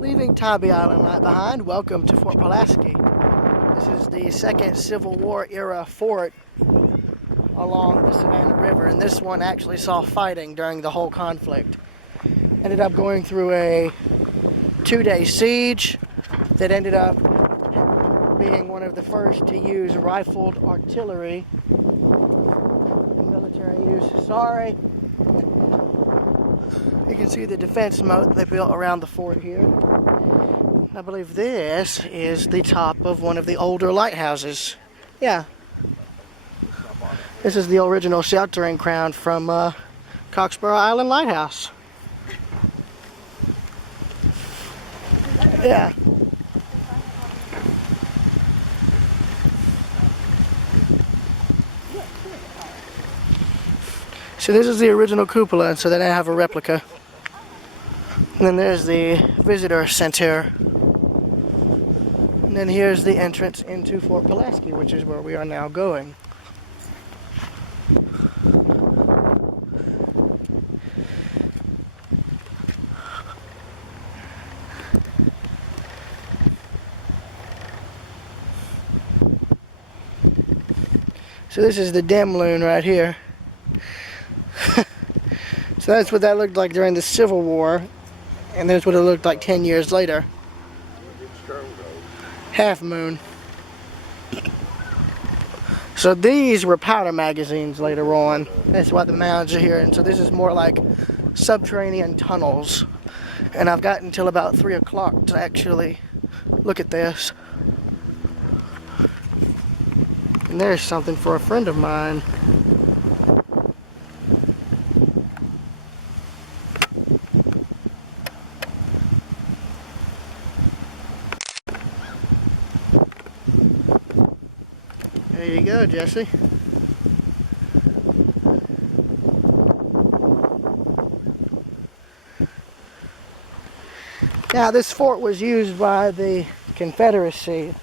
Leaving Tybee Island right behind, welcome to Fort Pulaski. This is the second Civil War era fort along the Savannah River, and this one actually saw fighting during the whole conflict. Ended up going through a 2-day siege that ended up being one of the first to use rifled artillery in military use. Sorry. You can see the defense moat they built around the fort here. I believe this is the top of one of the older lighthouses. Yeah. This is the original sheltering crown from Coxborough Island Lighthouse. Yeah. So this is the original cupola, and so then I have a replica. And then there's the visitor center. And then here's the entrance into Fort Pulaski, which is where we are now going. So this is the dim loon right here. So that's what that looked like during the Civil War, and that's what it looked like 10 years later. Half moon. So these were powder magazines later on. That's why the mounds are here. And so this is more like subterranean tunnels. And I've got until about 3 o'clock to actually look at this. And there's something for a friend of mine. There you go, Jesse. Now, this fort was used by the Confederacy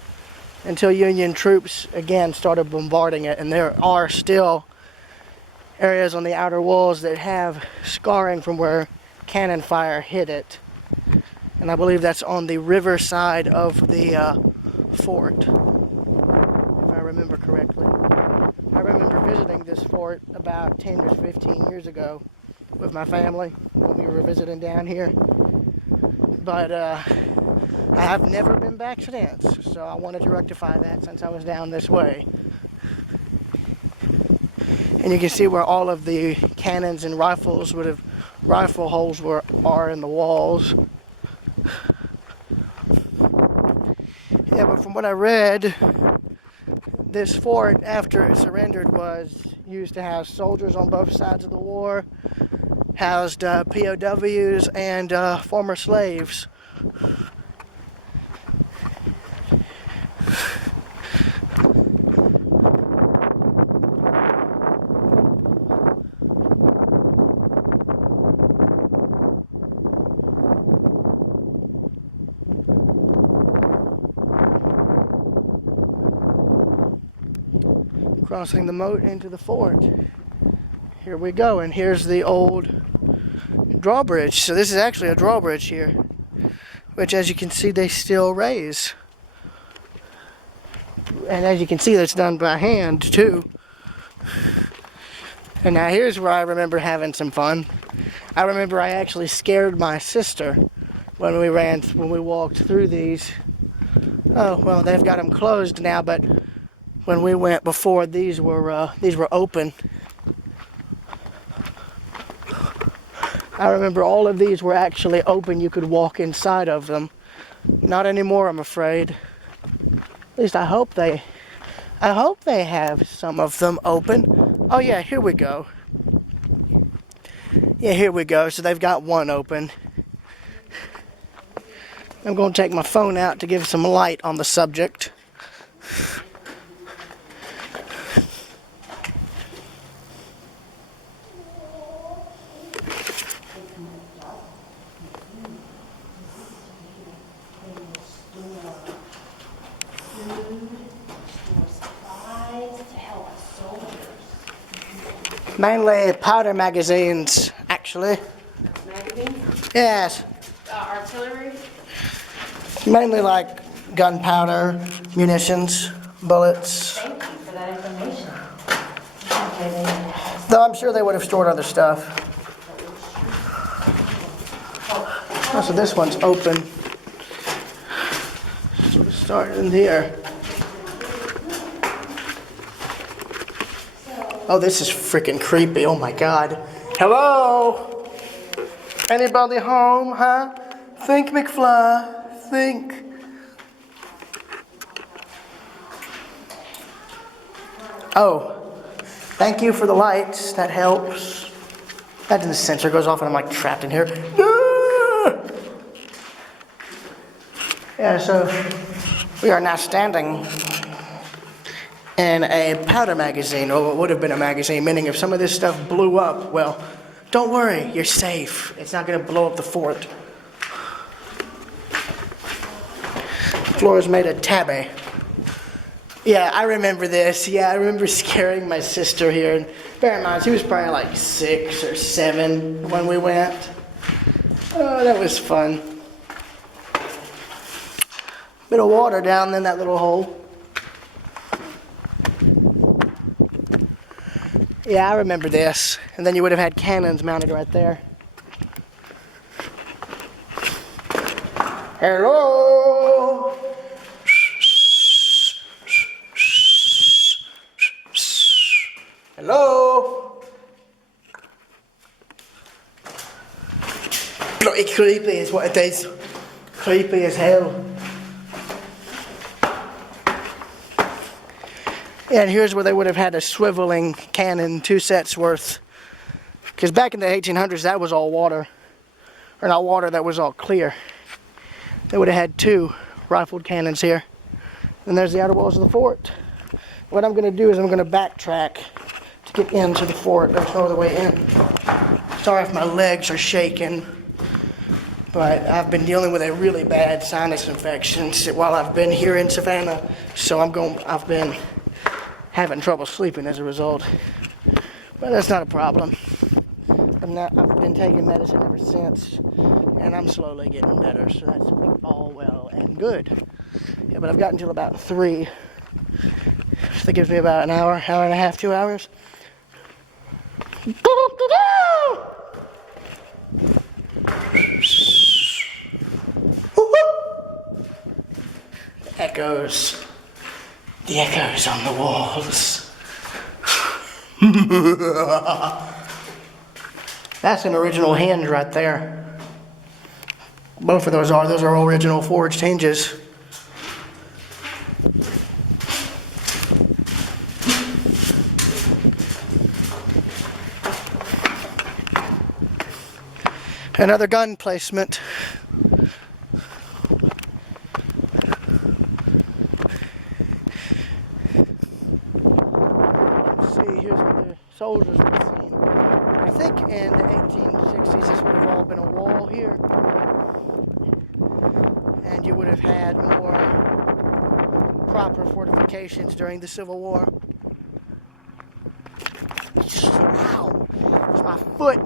until Union troops again started bombarding it, and there are still areas on the outer walls that have scarring from where cannon fire hit it. And I believe that's on the river side of the fort, if I remember correctly. I remember visiting this fort about 10 or 15 years ago with my family when we were visiting down here. But I have never been back since, so I wanted to rectify that since I was down this way. And you can see where all of the cannons and rifle holes are in the walls. Yeah, but from what I read, this fort, after it surrendered, was used to house soldiers on both sides of the war, housed POWs and former slaves. Crossing the moat into the fort. Here we go, and here's the old drawbridge. So this is actually a drawbridge here, which, as you can see, they still raise. And as you can see, that's done by hand too. And now here's where I remember having some fun. I remember I actually scared my sister when we walked through these. Oh well, they've got them closed now, but when we went before, these were open. I remember all of these were actually open. You could walk inside of them. Not anymore, I'm afraid. At least I hope they have some of them open. Oh yeah, here we go. Yeah, here we go. So they've got one open. I'm going to take my phone out to give some light on the subject. Mainly powder magazines, actually. Magazines? Yes. Artillery? Mainly like gunpowder, munitions, bullets. Thank you for that information. Okay, Though I'm sure they would have stored other stuff. Oh, so this one's open. So we'll start in here. Oh, this is freaking creepy. Oh my God. Hello? Anybody home, huh? Think, McFly. Think. Oh, thank you for the lights. That helps. Imagine the sensor goes off and I'm like trapped in here. Yeah, so we are now standing in a powder magazine, or what would have been a magazine, meaning if some of this stuff blew up, well, don't worry, you're safe. It's not going to blow up the fort. The floor is made of tabby. Yeah, I remember this. Yeah, I remember scaring my sister here. And bear in mind, she was probably like 6 or 7 when we went. Oh, that was fun. Bit of water down in that little hole. Yeah, I remember this. And then you would have had cannons mounted right there. Hello? Hello? Bloody creepy is what it is. Creepy as hell. And here's where they would have had a swiveling cannon, 2 sets worth. Because back in the 1800s, that was all water. Or not water, that was all clear. They would have had 2 rifled cannons here. And there's the outer walls of the fort. What I'm going to do is I'm going to backtrack to get into the fort. There's no other way in. Sorry if my legs are shaking. But I've been dealing with a really bad sinus infection while I've been here in Savannah. So I've been having trouble sleeping as a result. But that's not a problem. I've been taking medicine ever since, and I'm slowly getting better, so that's all well and good. Yeah, but I've got until about 3. So that gives me about an hour, hour and a half, 2 hours. Echoes. The echoes on the walls. That's an original hinge right there. Both of those are original forged hinges. Another gun placement. Here's where the soldiers were seen. I think in the 1860s this would have all been a wall here, and you would have had more proper fortifications during the Civil War. Ow! It's my foot!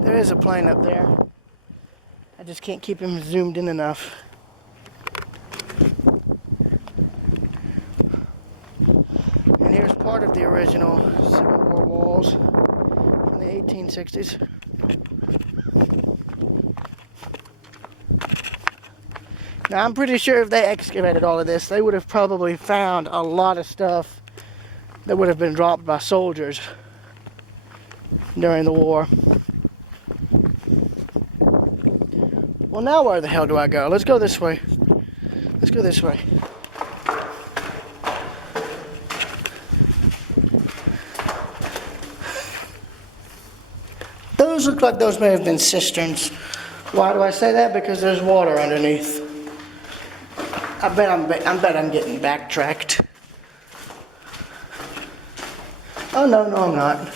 There is a plane up there. I just can't keep him zoomed in enough. And here's part of the original Civil War walls from the 1860s. Now I'm pretty sure if they excavated all of this, they would have probably found a lot of stuff that would have been dropped by soldiers during the war. Well, now where the hell do I go? Let's go this way. Let's go this way. Those look like those may have been cisterns. Why do I say that? Because there's water underneath. I bet I'm getting backtracked. Oh no, I'm not.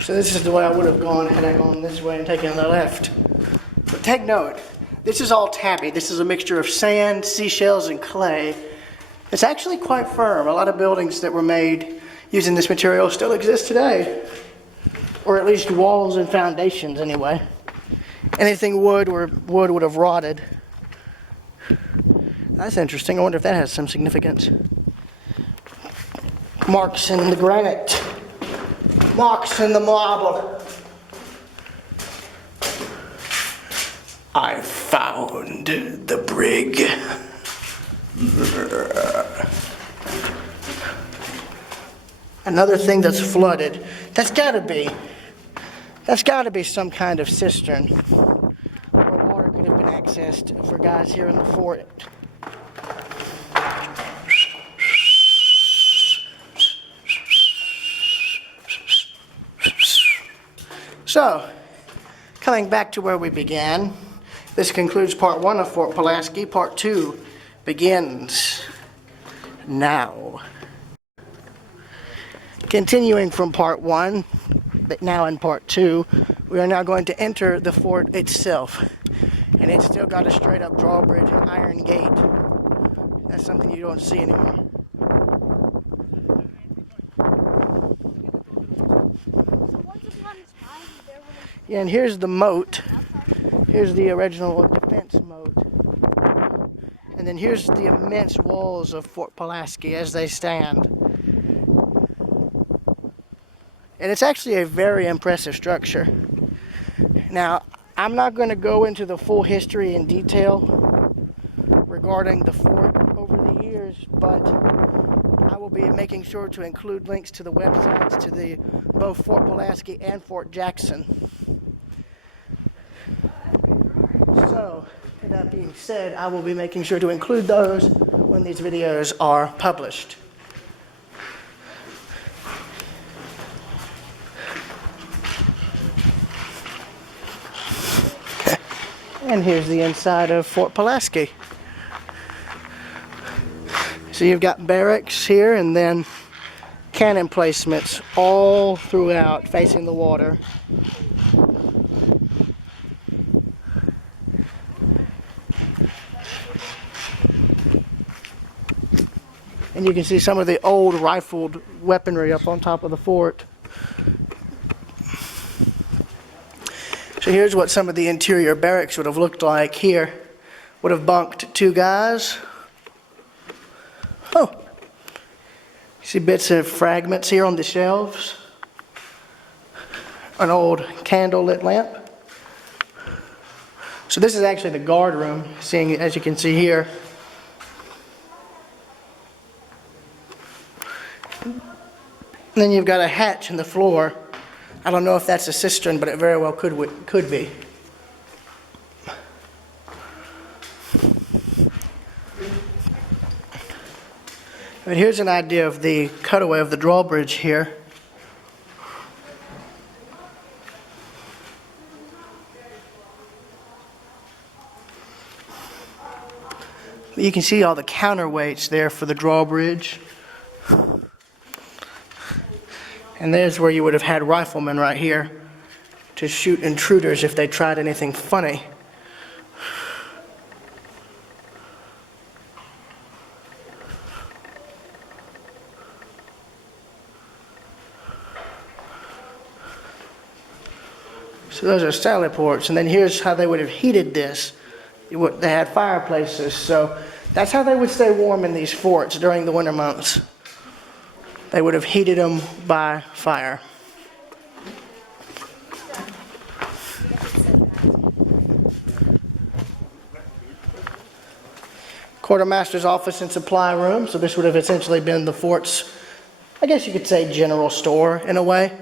So this is the way I would have gone had I gone this way and taken the left. But take note, this is all tabby. This is a mixture of sand, seashells, and clay. It's actually quite firm. A lot of buildings that were made using this material still exist today. Or at least walls and foundations anyway. Anything wood would have rotted. That's interesting. I wonder if that has some significance. Marks in the granite. Marks in the marble. I found the brig. Another thing that's flooded. That's gotta be some kind of cistern where water could have been accessed for guys here in the fort. So, coming back to where we began, this concludes part 1 of Fort Pulaski. Part 2 begins now. Continuing from part 1, but now in part 2, we are now going to enter the fort itself. And it's still got a straight up drawbridge and iron gate. That's something you don't see anymore. Yeah, and here's the moat. Here's the original defense moat. And then here's the immense walls of Fort Pulaski as they stand. And it's actually a very impressive structure. Now, I'm not going to go into the full history in detail regarding the fort over the years, but I will be making sure to include links to the websites to the both Fort Pulaski and Fort Jackson. So, with that being said, I will be making sure to include those when these videos are published. And here's the inside of Fort Pulaski. So you've got barracks here and then cannon placements all throughout facing the water. And you can see some of the old rifled weaponry up on top of the fort. So here's what some of the interior barracks would have looked like here. Would have bunked 2 guys. Oh, you see bits of fragments here on the shelves. An old candle-lit lamp. So this is actually the guard room, seeing as you can see here. And then you've got a hatch in the floor. I don't know if that's a cistern, but it very well could be. But here's an idea of the cutaway of the drawbridge here. You can see all the counterweights there for the drawbridge. And there's where you would have had riflemen right here to shoot intruders if they tried anything funny. So those are sally ports, and then here's how they would have heated this. They had fireplaces, so that's how they would stay warm in these forts during the winter months. They would have heated them by fire. Quartermaster's office and supply room. So this would have essentially been the fort's, I guess you could say, general store in a way.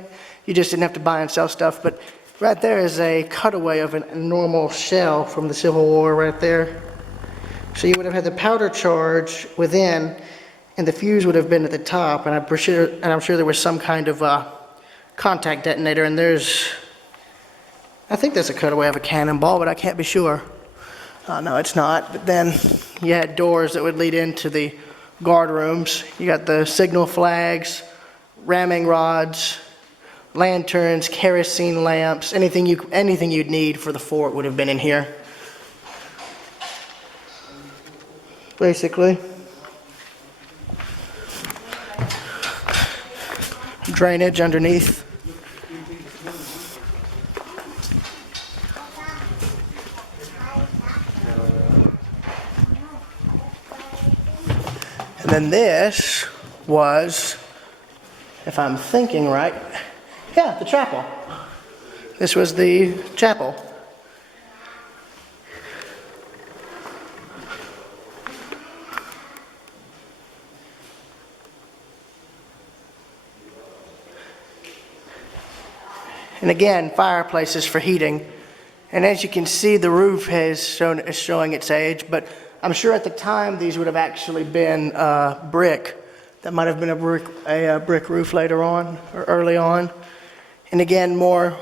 You just didn't have to buy and sell stuff. But right there is a cutaway of a normal shell from the Civil War right there. So you would have had the powder charge within, and the fuse would have been at the top, and I'm sure there was some kind of contact detonator, and there's I think that's a cutaway of a cannonball, but I can't be sure. No, it's not. But then you had doors that would lead into the guard rooms. You got the signal flags, ramming rods, lanterns, kerosene lamps, anything you'd need for the fort would have been in here. Basically. Drainage underneath. And then this was, if I'm thinking right, yeah, the chapel. This was the chapel. And again, fireplaces for heating. And as you can see, the roof is showing its age, but I'm sure at the time these would have actually been brick. That might have been a brick roof later on, or early on. And again, more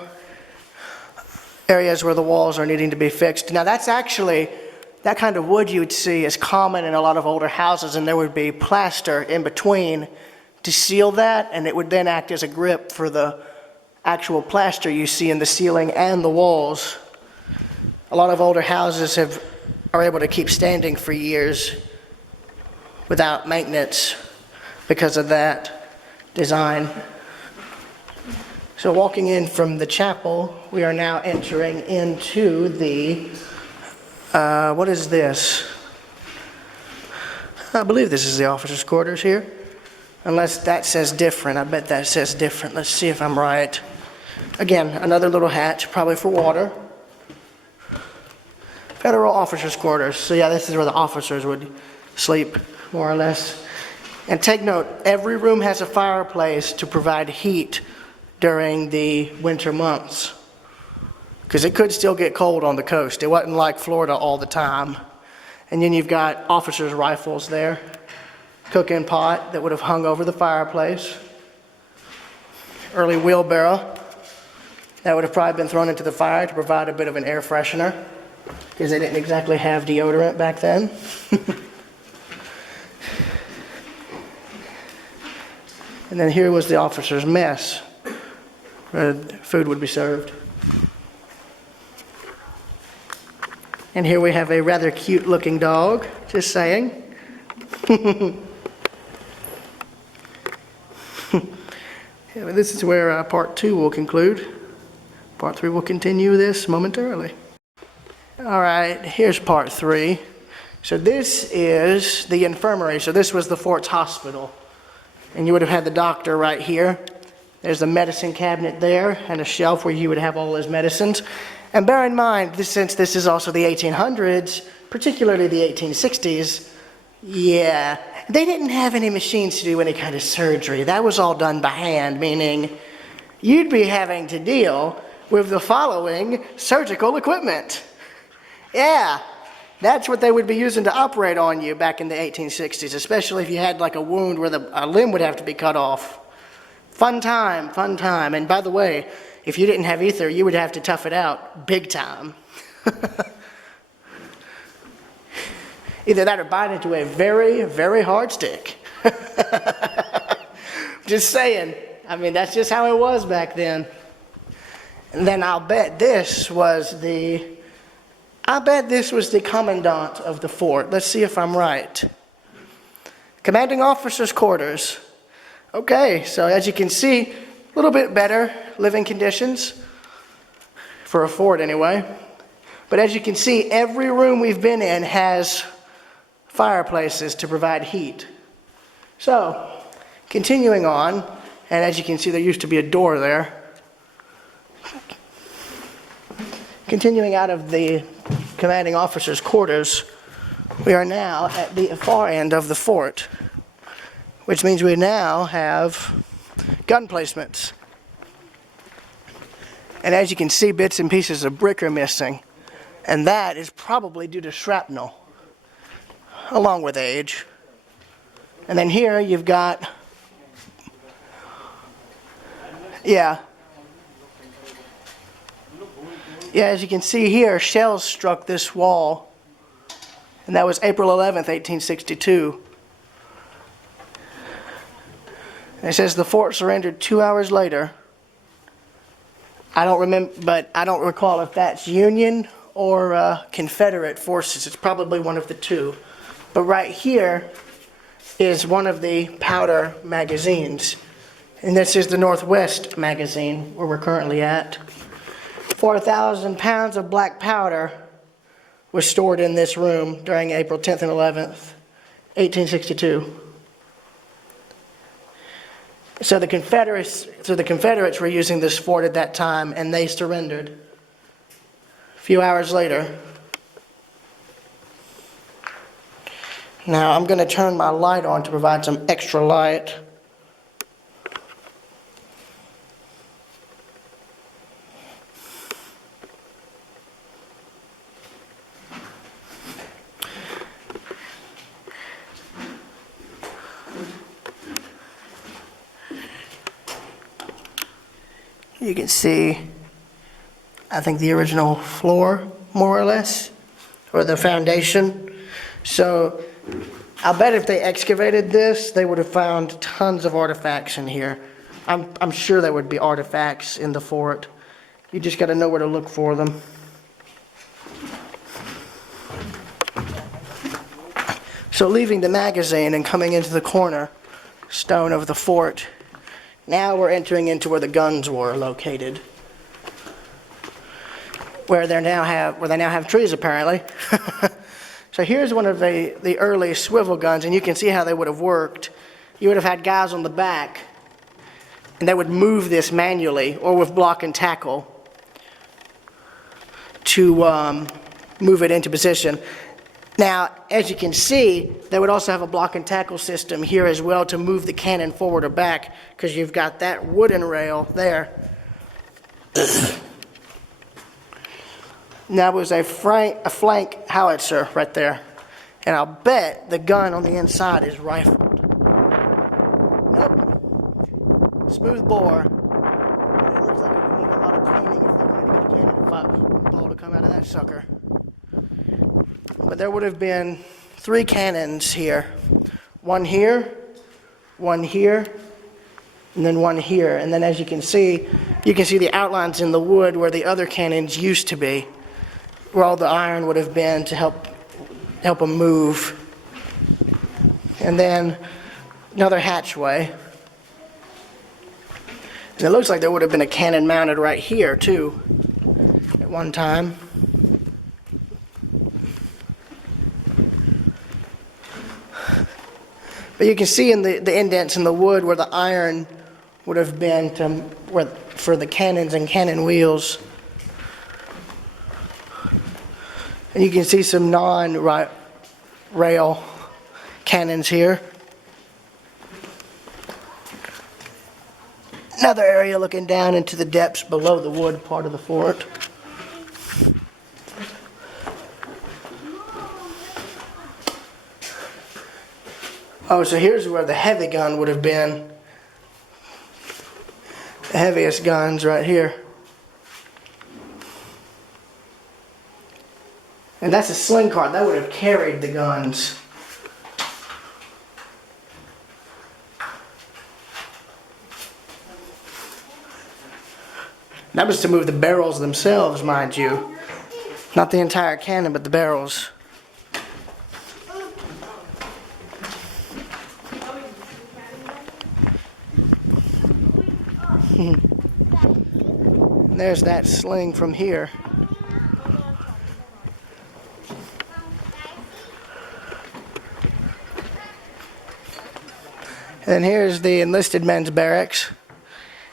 areas where the walls are needing to be fixed. Now that's actually, that kind of wood you would see is common in a lot of older houses, and there would be plaster in between to seal that, and it would then act as a grip for the actual plaster you see in the ceiling and the walls. A lot of older houses are able to keep standing for years without maintenance because of that design. So walking in from the chapel, we are now entering into the, what is this? I believe this is the officers' quarters here. Unless that says different. I bet that says different. Let's see if I'm right. Again, another little hatch, probably for water. Federal officers' quarters. So yeah, this is where the officers would sleep, more or less. And take note, every room has a fireplace to provide heat during the winter months, because it could still get cold on the coast. It wasn't like Florida all the time. And then you've got officers' rifles there, cooking pot that would have hung over the fireplace, early wheelbarrow that would have probably been thrown into the fire to provide a bit of an air freshener, because they didn't exactly have deodorant back then. And then here was the officers' mess, where food would be served. And here we have a rather cute looking dog, just saying. Yeah, this is where part 2 will conclude. Part 3 will continue this momentarily. All right, here's part 3. So this is the infirmary. So this was the fort's hospital. And you would have had the doctor right here. There's the medicine cabinet there and a shelf where you would have all his medicines. And bear in mind, since this is also the 1800s, particularly the 1860s, yeah, they didn't have any machines to do any kind of surgery. That was all done by hand, meaning you'd be having to deal with the following surgical equipment. Yeah, that's what they would be using to operate on you back in the 1860s, especially if you had like a wound where a limb would have to be cut off. Fun time, fun time. And by the way, if you didn't have ether, you would have to tough it out big time. Either that or bite into a very, very hard stick. Just saying. I mean, that's just how it was back then. And then I'll bet this was the commandant of the fort. Let's see if I'm right. Commanding officers' quarters. Okay, so as you can see, a little bit better living conditions, for a fort anyway. But as you can see, every room we've been in has fireplaces to provide heat. So, continuing on, and as you can see, there used to be a door there. Continuing out of the commanding officer's quarters, we are now at the far end of the fort, which means we now have gun placements. And as you can see, bits and pieces of brick are missing, and that is probably due to shrapnel, along with age. And then here you've got, Yeah, as you can see here, shells struck this wall, and that was April 11th, 1862. And it says the fort surrendered 2 hours later. I don't remember, but I don't recall if that's Union or Confederate forces. It's probably one of the two. But right here is one of the powder magazines. And this is the Northwest magazine, where we're currently at. 4,000 pounds of black powder was stored in this room during April 10th and 11th, 1862. So the Confederates were using this fort at that time, and they surrendered a few hours later. Now I'm going to turn my light on to provide some extra light. You can see, I think, the original floor, more or less, or the foundation. So I'll bet if they excavated this, they would have found tons of artifacts in here. I'm sure there would be artifacts in the fort. You just got to know where to look for them. So leaving the magazine and coming into the corner stone of the fort, now we're entering into where the guns were located, where they now have trees apparently. So here's one of the early swivel guns, and you can see how they would have worked. You would have had guys on the back, and they would move this manually or with block and tackle to move it into position. Now, as you can see, they would also have a block and tackle system here as well to move the cannon forward or back, because you've got that wooden rail there. Now, it was a flank howitzer right there. And I'll bet the gun on the inside is rifled. Nope. Smoothbore. It looks like it would need a lot of cleaning if they wanted to get a cannon ball to come out of that sucker. But there would have been 3 cannons here. One here, and then one here. And then as you can see the outlines in the wood where the other cannons used to be, where all the iron would have been to help them move. And then another hatchway. And it looks like there would have been a cannon mounted right here too at one time. But you can see in the indents in the wood where the iron would have been for the cannons and cannon wheels. And you can see some non-rail cannons here. Another area looking down into the depths below the wood part of the fort. Oh, so here's where the heavy gun would have been. The heaviest guns right here. And that's a sling cart. That would have carried the guns. That was to move the barrels themselves, mind you. Not the entire cannon, but the barrels. There's that sling from here. And here's the enlisted men's barracks.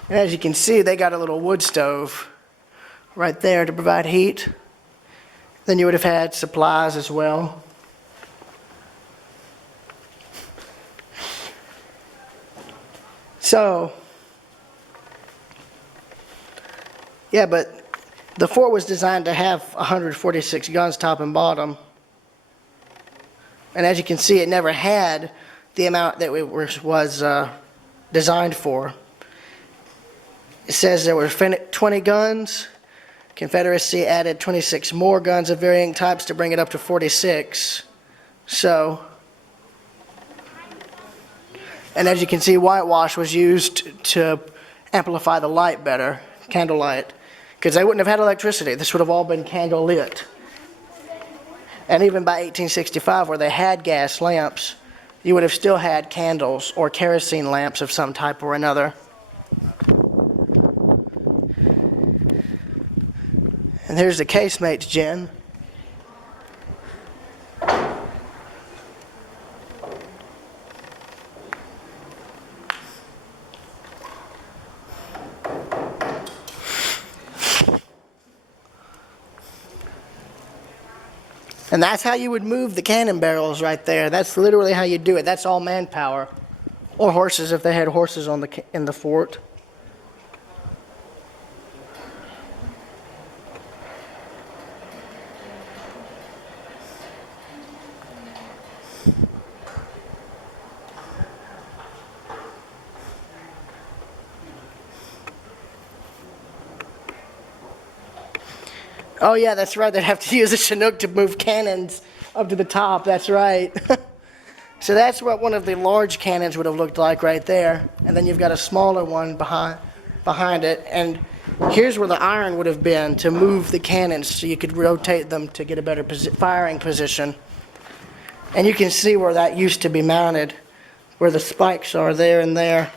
And as you can see, they got a little wood stove right there to provide heat. Then you would have had supplies as well. So, yeah, but the fort was designed to have 146 guns top and bottom. And as you can see, it never had the amount that it was designed for. It says there were 20 guns, Confederacy added 26 more guns of varying types to bring it up to 46. So, and as you can see, whitewash was used to amplify the light better, candlelight, because they wouldn't have had electricity. This would have all been candle lit. And even by 1865, where they had gas lamps, you would have still had candles or kerosene lamps of some type or another. And here's the casemates, Jen. And that's how you would move the cannon barrels right there. That's literally how you do it. That's all manpower. Or horses if they had horses in the fort. Oh yeah, that's right. They'd have to use a Chinook to move cannons up to the top. That's right. So that's what one of the large cannons would have looked like right there. And then you've got a smaller one behind it. And here's where the iron would have been to move the cannons so you could rotate them to get a better firing position. And you can see where that used to be mounted, where the spikes are there and there.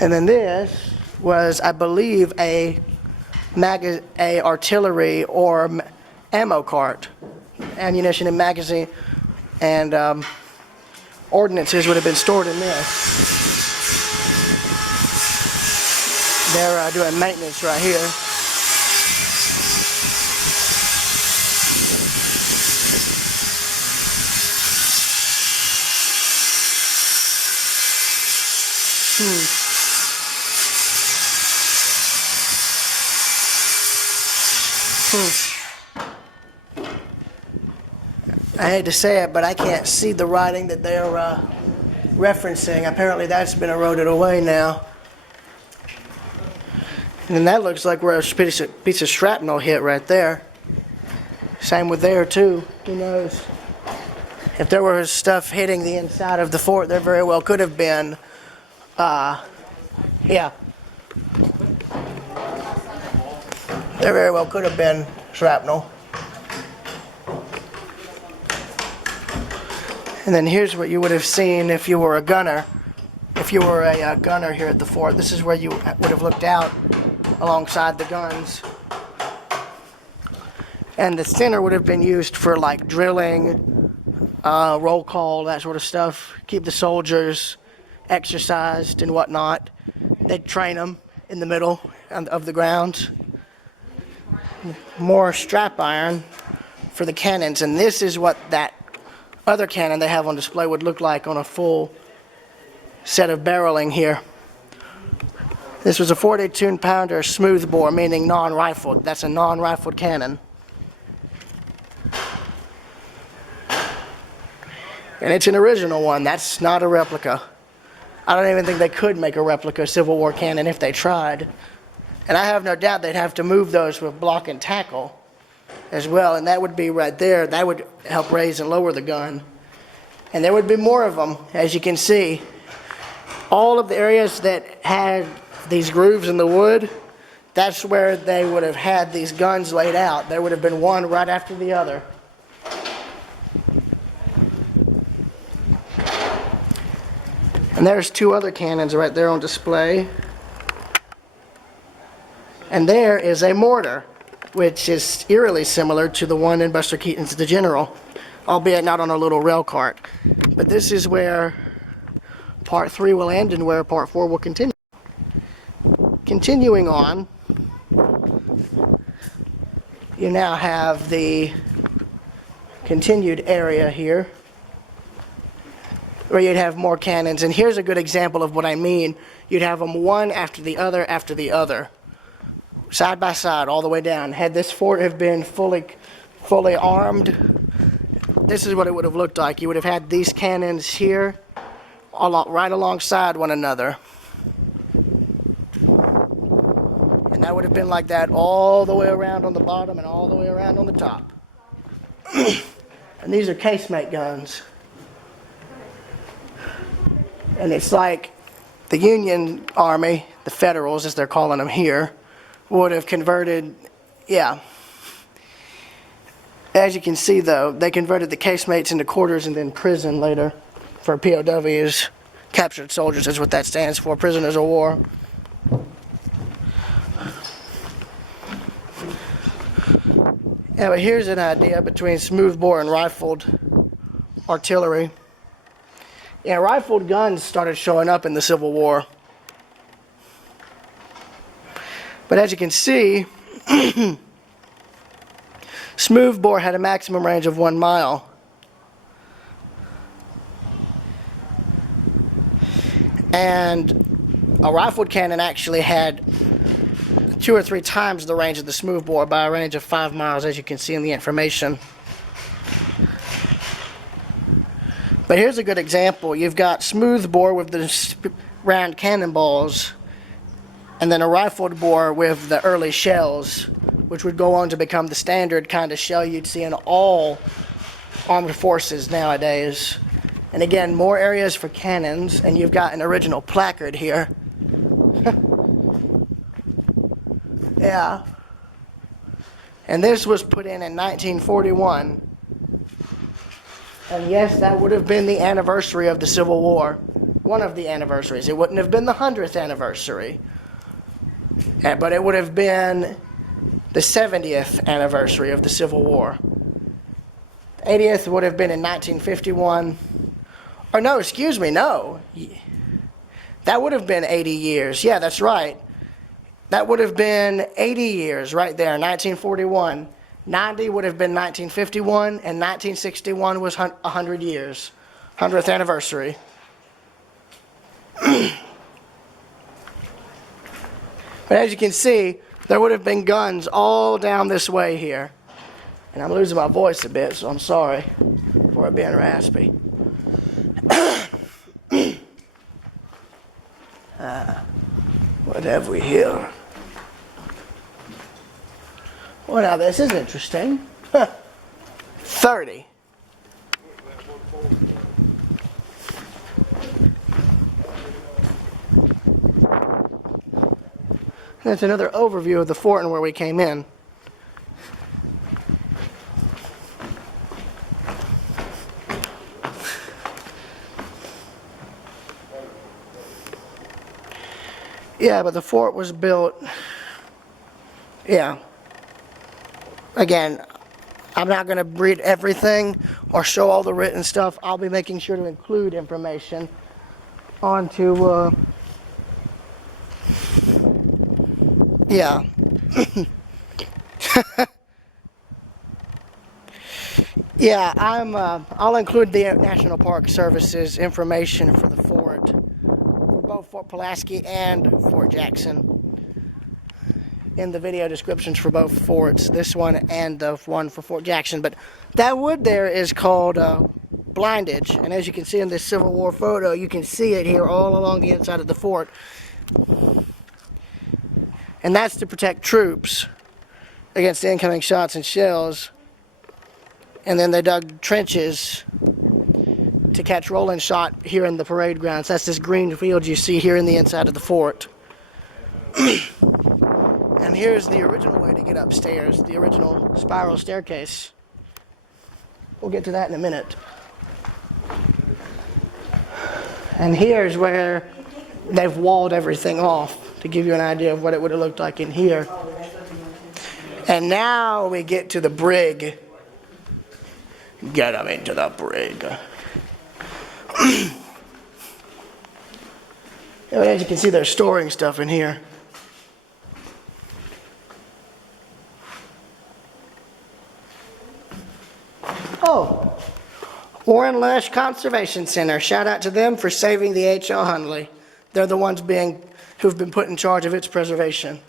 And then this was, I believe, a artillery or ammo cart. Ammunition and magazine and ordnances would have been stored in this. They're doing maintenance right here. I hate to say it, but I can't see the writing that they're referencing. Apparently that's been eroded away now. And then that looks like where a piece of shrapnel hit right there. Same with there too. Who knows? If there was stuff hitting the inside of the fort, there very well could have been, yeah. There very well could have been shrapnel. And then here's what you would have seen if you were a gunner. If you were a gunner here at the fort, this is where you would have looked out alongside the guns. And the center would have been used for like drilling, roll call, that sort of stuff. Keep the soldiers exercised and whatnot. They'd train them in the middle of the grounds. More strap iron for the cannons, and this is what that other cannon they have on display would look like on a full set of barreling here. This was a 42-pounder smoothbore, meaning non-rifled. That's a non-rifled cannon. And it's an original one. That's not a replica. I don't even think they could make a replica Civil War cannon if they tried. And I have no doubt they'd have to move those with block and tackle as well, and that would be right there. That would help raise and lower the gun. And there would be more of them, as you can see. All of the areas that had these grooves in the wood, that's where they would have had these guns laid out. There would have been one right after the other. And there's two other cannons right there on display. And there is a mortar, which is eerily similar to the one in Buster Keaton's The General, albeit not on a little rail cart. But this is where Part 3 will end and where Part 4 will continue. Continuing on, you now have the continued area here where you'd have more cannons. And here's a good example of what I mean. You'd have them one after the other, side by side, all the way down. Had this fort have been fully armed, this is what it would have looked like. You would have had these cannons here, right alongside one another. And And that would have been like that all the way around on the bottom and all the way around on the top. And these are casemate guns. And it's like the Union Army, the Federals as they're calling them here, would have converted, yeah. As you can see though, they converted the casemates into quarters and then prison later for POWs. Captured soldiers is what that stands for, prisoners of war. Yeah, but here's an idea between smoothbore and rifled artillery. Yeah, rifled guns started showing up in the Civil War. But as you can see, smoothbore had a maximum range of 1 mile. And a rifled cannon actually had 2 or 3 times the range of the smoothbore by a range of 5 miles, as you can see in the information. But here's a good example. You've got smoothbore with the round cannonballs, and then a rifled bore with the early shells, which would go on to become the standard kind of shell you'd see in all armed forces nowadays. And again, more areas for cannons, and you've got an original placard here. Yeah. And this was put in 1941. And yes, that would have been the anniversary of the Civil War. One of the anniversaries. It wouldn't have been the 100th anniversary. But it would have been the 70th anniversary of the Civil War. The 80th would have been in 1951. Or no, excuse me, no. That would have been 80 years. Yeah, that's right. That would have been 80 years right there, 1941. 90 would have been 1951, and 1961 was 100 years. 100th anniversary. But as you can see, there would have been guns all down this way here. And I'm losing my voice a bit, so I'm sorry for it being raspy. What have we here? Well, now this is interesting. 30. That's another overview of the fort and where we came in. Yeah, but the fort was built, yeah. Again, I'm not going to read everything or show all the written stuff. I'll be making sure to include information onto, yeah. Yeah, I'll include the National Park Service's information for the fort, for both Fort Pulaski and Fort Jackson, in the video descriptions for both forts, this one and the one for Fort Jackson. But that wood there is called blindage, and as you can see in this Civil War photo, you can see it here all along the inside of the fort. And that's to protect troops against incoming shots and shells. And then they dug trenches to catch rolling shot here in the parade grounds. That's this green field you see here in the inside of the fort. And here's the original way to get upstairs, the original spiral staircase. We'll get to that in a minute. And here's where they've walled everything off to give you an idea of what it would have looked like in here. And now we get to the brig. Get them into the brig. As you can see, they're storing stuff in here. Oh, Warren Lush Conservation Center. Shout out to them for saving the H.L. Hundley. They're the ones who've been put in charge of its preservation.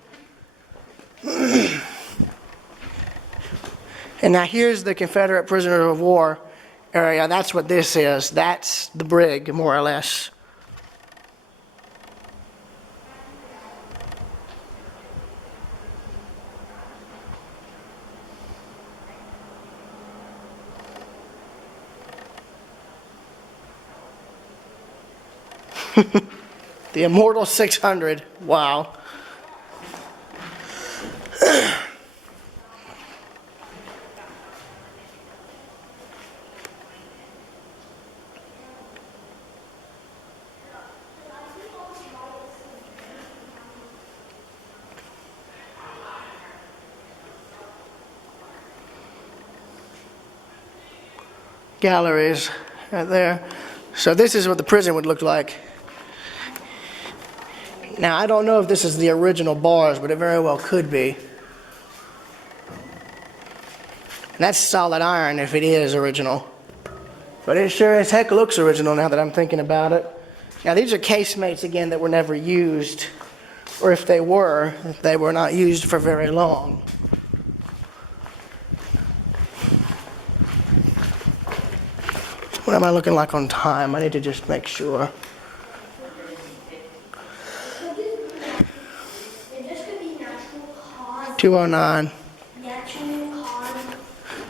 And now here's the Confederate Prisoner of War area. That's what this is. That's the brig, more or less. The immortal 600. Wow. Galleries right there. So this is what the prison would look like. Now, I don't know if this is the original bars, but it very well could be. And that's solid iron if it is original. But it sure as heck looks original now that I'm thinking about it. Now, these are casemates, again, that were never used. Or if they were not used for very long. What am I looking like on time? I need to just make sure. $2:09.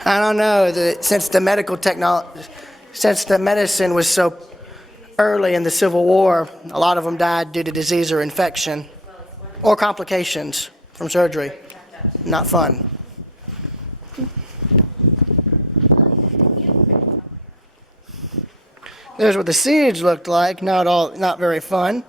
I don't know. Since the medicine was so early in the Civil War, a lot of them died due to disease or infection, or complications from surgery. Not fun. There's what the siege looked like. Not very fun.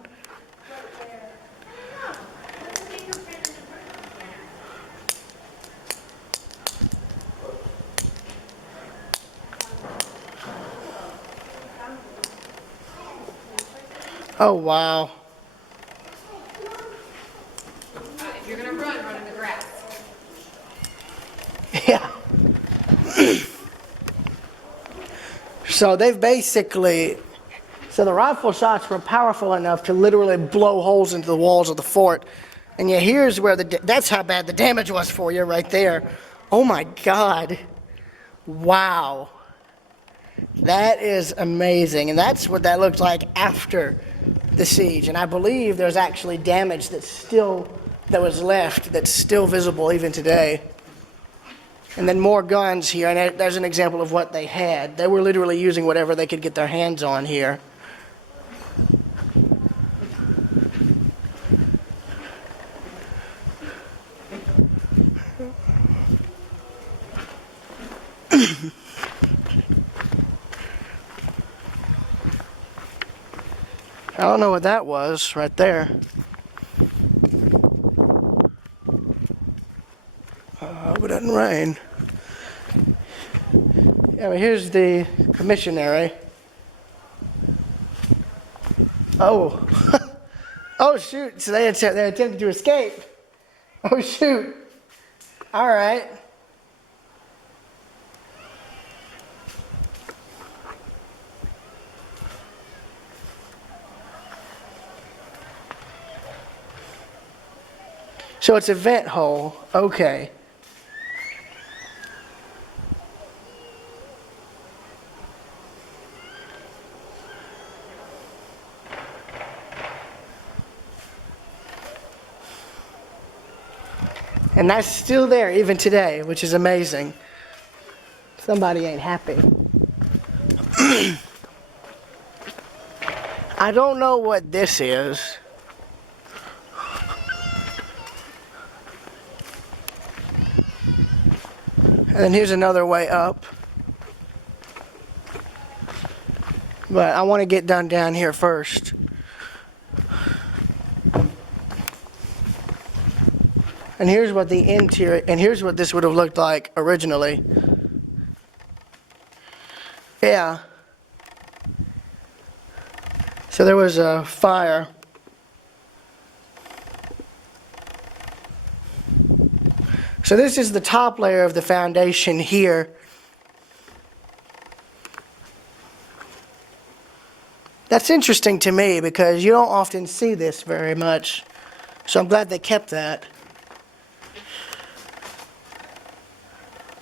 Oh, wow. If you're going to run in the grass. Yeah. So the rifle shots were powerful enough to literally blow holes into the walls of the fort. And yet here's where that's how bad the damage was for you right there. Oh my God. Wow. That is amazing. And that's what that looked like after the siege. And I believe there's actually damage that was left that's still visible even today. And then more guns here, and there's an example of what they had. They were literally using whatever they could get their hands on here. I don't know what that was right there. I hope it doesn't rain. Yeah, but here's the commissary. Oh. Oh, shoot. So they attempted to escape. Oh, shoot. All right. So it's a vent hole. Okay. And that's still there even today, which is amazing. Somebody ain't happy. I don't know what this is. And then here's another way up. But I want to get down here first. And here's what the interior, and here's what this would have looked like originally. Yeah. So there was a fire. So this is the top layer of the foundation here. That's interesting to me because you don't often see this very much. So I'm glad they kept that.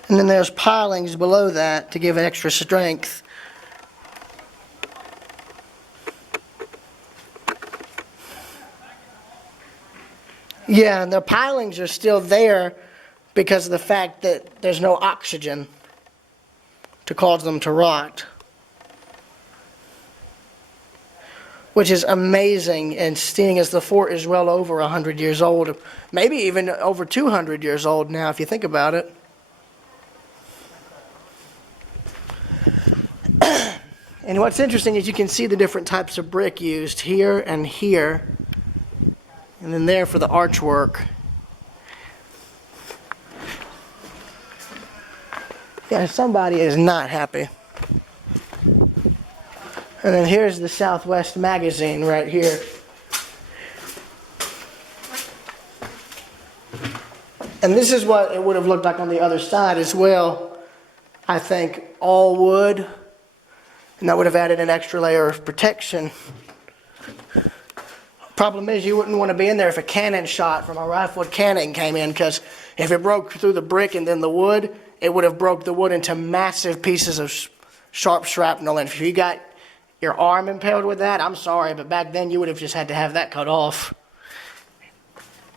And then there's pilings below that to give it extra strength. Yeah, and the pilings are still there because of the fact that there's no oxygen to cause them to rot. which is amazing, and seeing as the fort is well over 100 years old, maybe even over 200 years old now if you think about it. And what's interesting is you can see the different types of brick used here, and then there for the archwork. Yeah, somebody is not happy. And then here's the Southwest magazine right here. And this is what it would have looked like on the other side as well. I think all wood, and that would have added an extra layer of protection. Problem is, you wouldn't want to be in there if a cannon shot from a rifled cannon came in, because if it broke through the brick and then the wood, it would have broke the wood into massive pieces of sharp shrapnel. And if you got your arm impaled with that, I'm sorry, but back then you would have just had to have that cut off.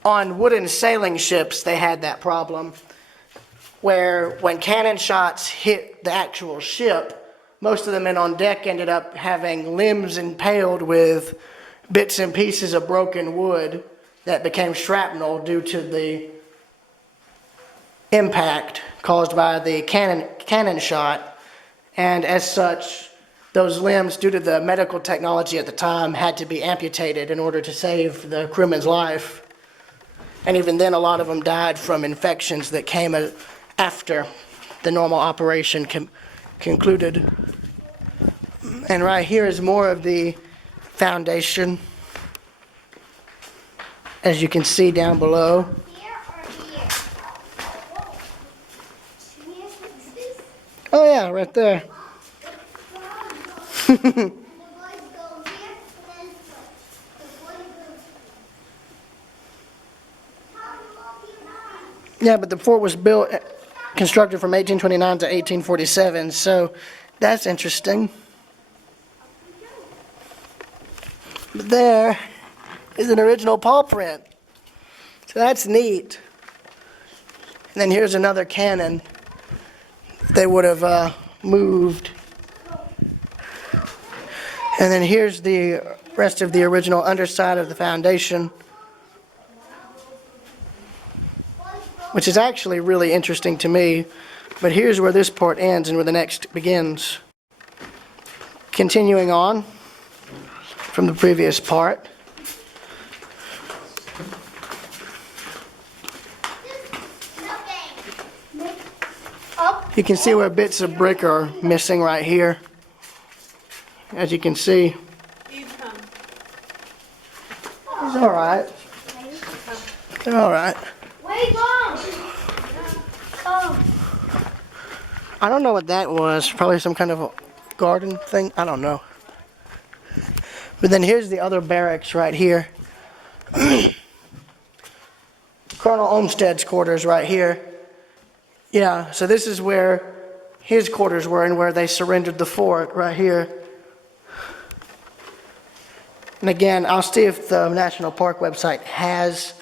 On wooden sailing ships, they had that problem, where when cannon shots hit the actual ship, most of the men on deck ended up having limbs impaled with bits and pieces of broken wood that became shrapnel due to the impact caused by the cannon shot. And as such, those limbs, due to the medical technology at the time, had to be amputated in order to save the crewman's life. And even then, a lot of them died from infections that came after the normal operation concluded. And right here is more of the foundation, as you can see down below. Oh yeah, right there. Yeah, but the fort was constructed from 1829 to 1847, so that's interesting. But there is an original paw print, so that's neat. And then here's another cannon they would have moved. And then here's the rest of the original underside of the foundation, which is actually really interesting to me. But here's where this part ends and where the next begins. Continuing on from the previous part. You can see where bits of brick are missing right here. As you can see. It's all right. They're all right. I don't know what that was. Probably some kind of a garden thing. I don't know. But then here's the other barracks right here. Colonel Olmsted's quarters right here. Yeah, so this is where his quarters were and where they surrendered the fort right here. And again, I'll see if the National Park website has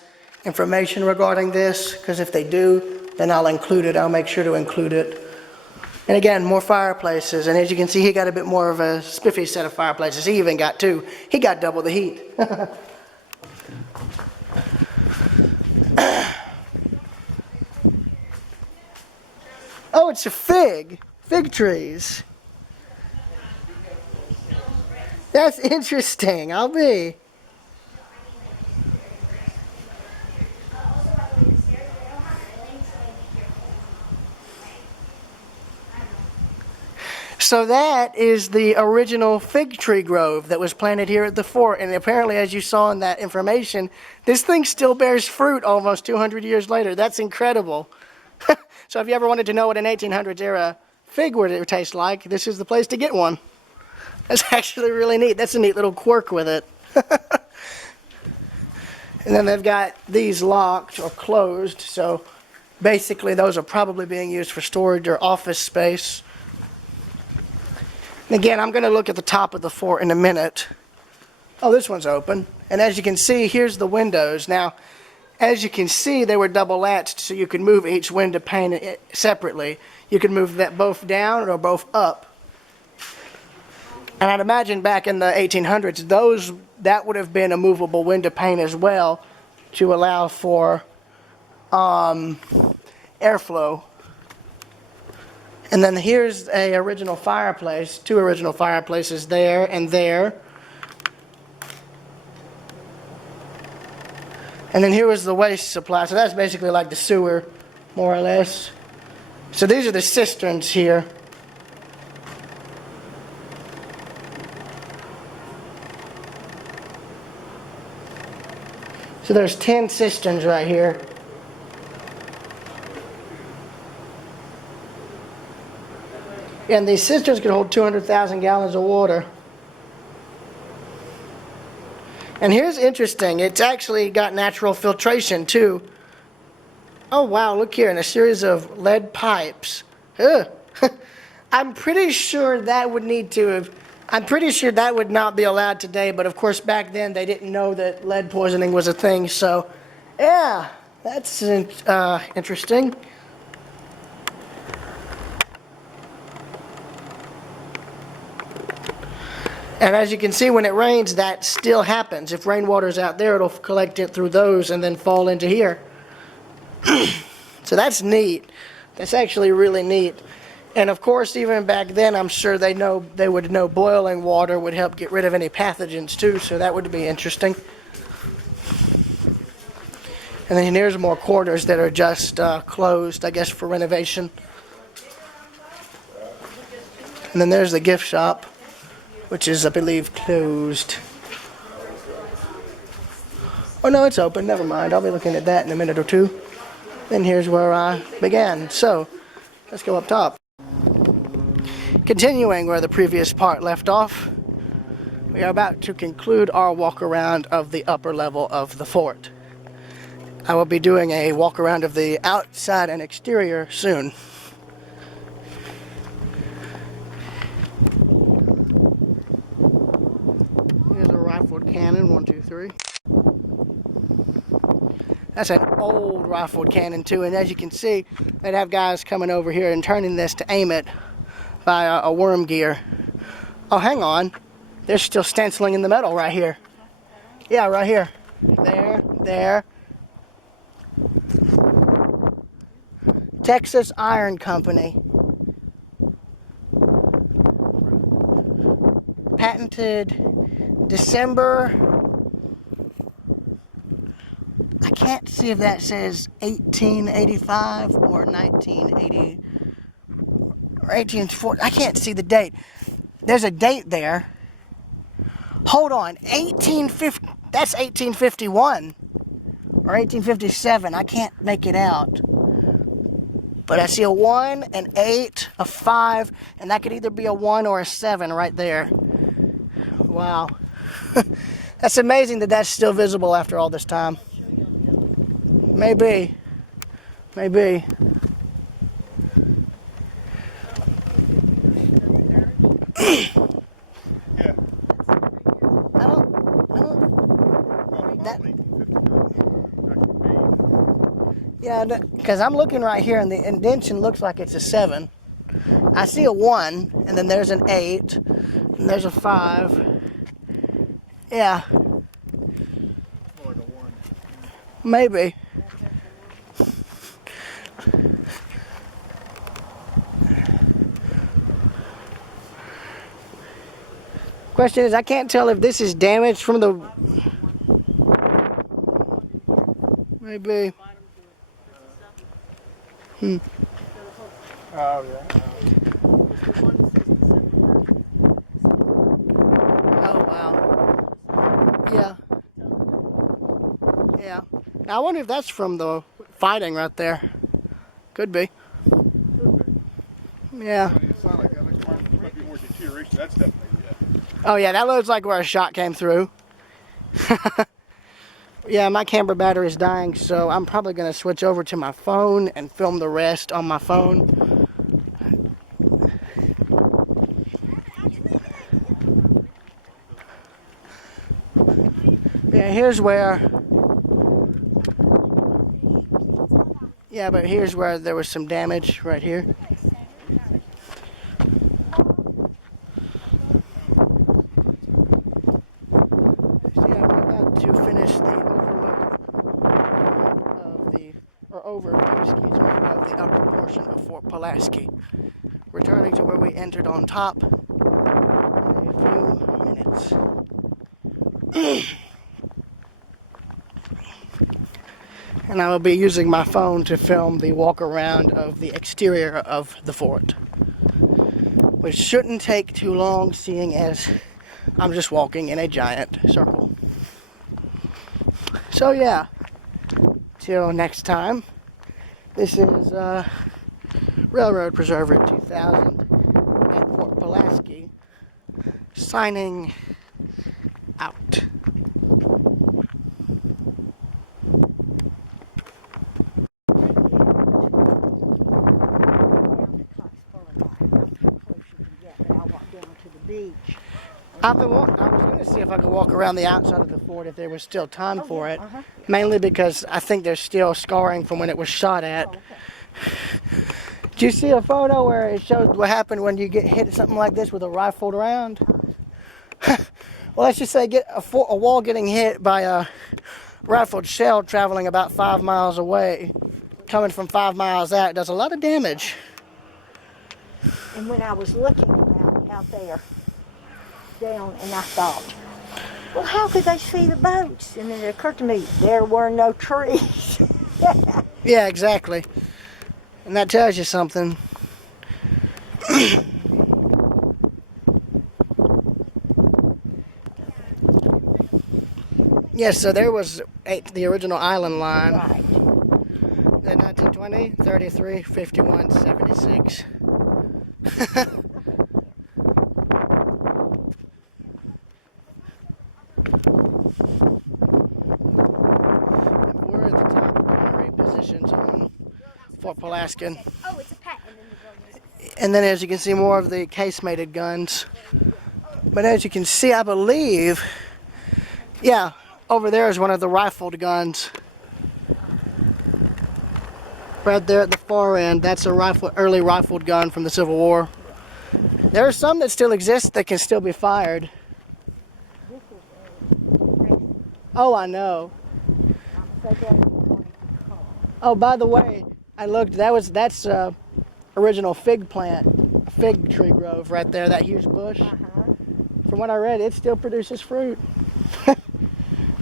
information regarding this, because if they do, then I'll include it. I'll make sure to include it. And again, more fireplaces. And as you can see, he got a bit more of a spiffy set of fireplaces. He even got two. He got double the heat. Oh, it's a fig trees. That's interesting. I'll be. So that is the original fig tree grove that was planted here at the fort. And apparently, as you saw in that information, this thing still bears fruit almost 200 years later. That's incredible. So if you ever wanted to know what an 1800s era fig would taste like, this is the place to get one. That's actually really neat. That's a neat little quirk with it. And then they've got these locked or closed. So basically, those are probably being used for storage or office space. And again, I'm going to look at the top of the fort in a minute. Oh, this one's open. And as you can see, here's the windows. Now, as you can see, they were double latched, so you could move each window pane separately. You could move that both down or both up. And I'd imagine back in the 1800s, that would have been a movable window pane as well to allow for airflow. And then here's a original fireplace, two original fireplaces there and there. And then here was the waste supply. So that's basically like the sewer, more or less. So these are the cisterns here. So there's 10 cisterns right here. And these cisterns could hold 200,000 gallons of water. And here's interesting. It's actually got natural filtration too. Oh wow, look here, in a series of lead pipes. Ugh. I'm pretty sure that would need to have, I'm pretty sure that would not be allowed today, but of course back then they didn't know that lead poisoning was a thing, so yeah, that's interesting. And as you can see, when it rains, that still happens. If rainwater's out there, it'll collect it through those and then fall into here. So that's neat. That's actually really neat. And of course, even back then, I'm sure they would know boiling water would help get rid of any pathogens too, so that would be interesting. And then here's more quarters that are just closed, I guess, for renovation. And then there's the gift shop, which is, I believe, closed. Oh no, it's open, never mind. I'll be looking at that in a minute or two. Then here's where I began. So, let's go up top. Continuing where the previous part left off, we are about to conclude our walk around of the upper level of the fort. I will be doing a walk around of the outside and exterior soon. Here's a rifled cannon, 1, 2, 3. That's an old rifled cannon too, and as you can see, they'd have guys coming over here and turning this to aim it by a worm gear. Oh, hang on. They're still stenciling in the metal right here. Yeah, right here. There. Texas Iron Company. Patented December. I can't see if that says 1885 or 1980 or 1840. I can't see the date. There's a date there. Hold on, 1850. That's 1851 or 1857. I can't make it out. But I see a 1, an 8, a 5, and that could either be a 1 or a 7 right there. Wow. That's amazing that that's still visible after all this time. Maybe. Yeah. I don't. That, yeah, because I'm looking right here, and the indentation looks like it's a 7. I see a 1, and then there's an 8, and there's a 5. Yeah. More like a 1. Maybe. Question is, I can't tell if this is damaged from the... Maybe. Oh, yeah. Oh, wow. Yeah. Yeah. Now, I wonder if that's from the fighting right there. Could be. Yeah. It's not like that. Might be more deterioration. That's definitely, yeah. Oh, yeah, that looks like where a shot came through. Yeah, my camera battery is dying, so I'm probably going to switch over to my phone and film the rest on my phone. Yeah, here's where... Yeah, but here's where there was some damage right here. overview, excuse me, of the upper portion of Fort Pulaski. Returning to where we entered on top in a few minutes. And I will be using my phone to film the walk around of the exterior of the fort, which shouldn't take too long, seeing as I'm just walking in a giant circle. So yeah, till next time, this is Railroad Preserver 2000 at Fort Pulaski, signing out. I was going to see if I could walk around the outside of the fort if there was still time for it. Mainly because I think there's still scarring from when it was shot at. Did you see a photo where it showed what happened when you get hit at something like this with a rifled round? Well, let's just say a wall getting hit by a rifled shell traveling about 5 miles away, coming from 5 miles out, does a lot of damage. And when I was looking out there, down, and I thought, well, how could they see the boats? And then it occurred to me, there were no trees. Yeah, exactly. And that tells you something. Yes, so there was the original island line. Right. The 1920, 33, 51, 76. We're at the top gunnery positions on Fort Pulaski. Oh, it's a patent in the building. And then as you can see, more of the casemated guns. But as you can see, I believe, yeah, over there is one of the rifled guns. Right there at the far end, that's a early rifled gun from the Civil War. There are some that still exist that can still be fired. Oh, I know. Oh, by the way, I looked. That's original fig tree grove right there. That huge bush. From what I read, it still produces fruit.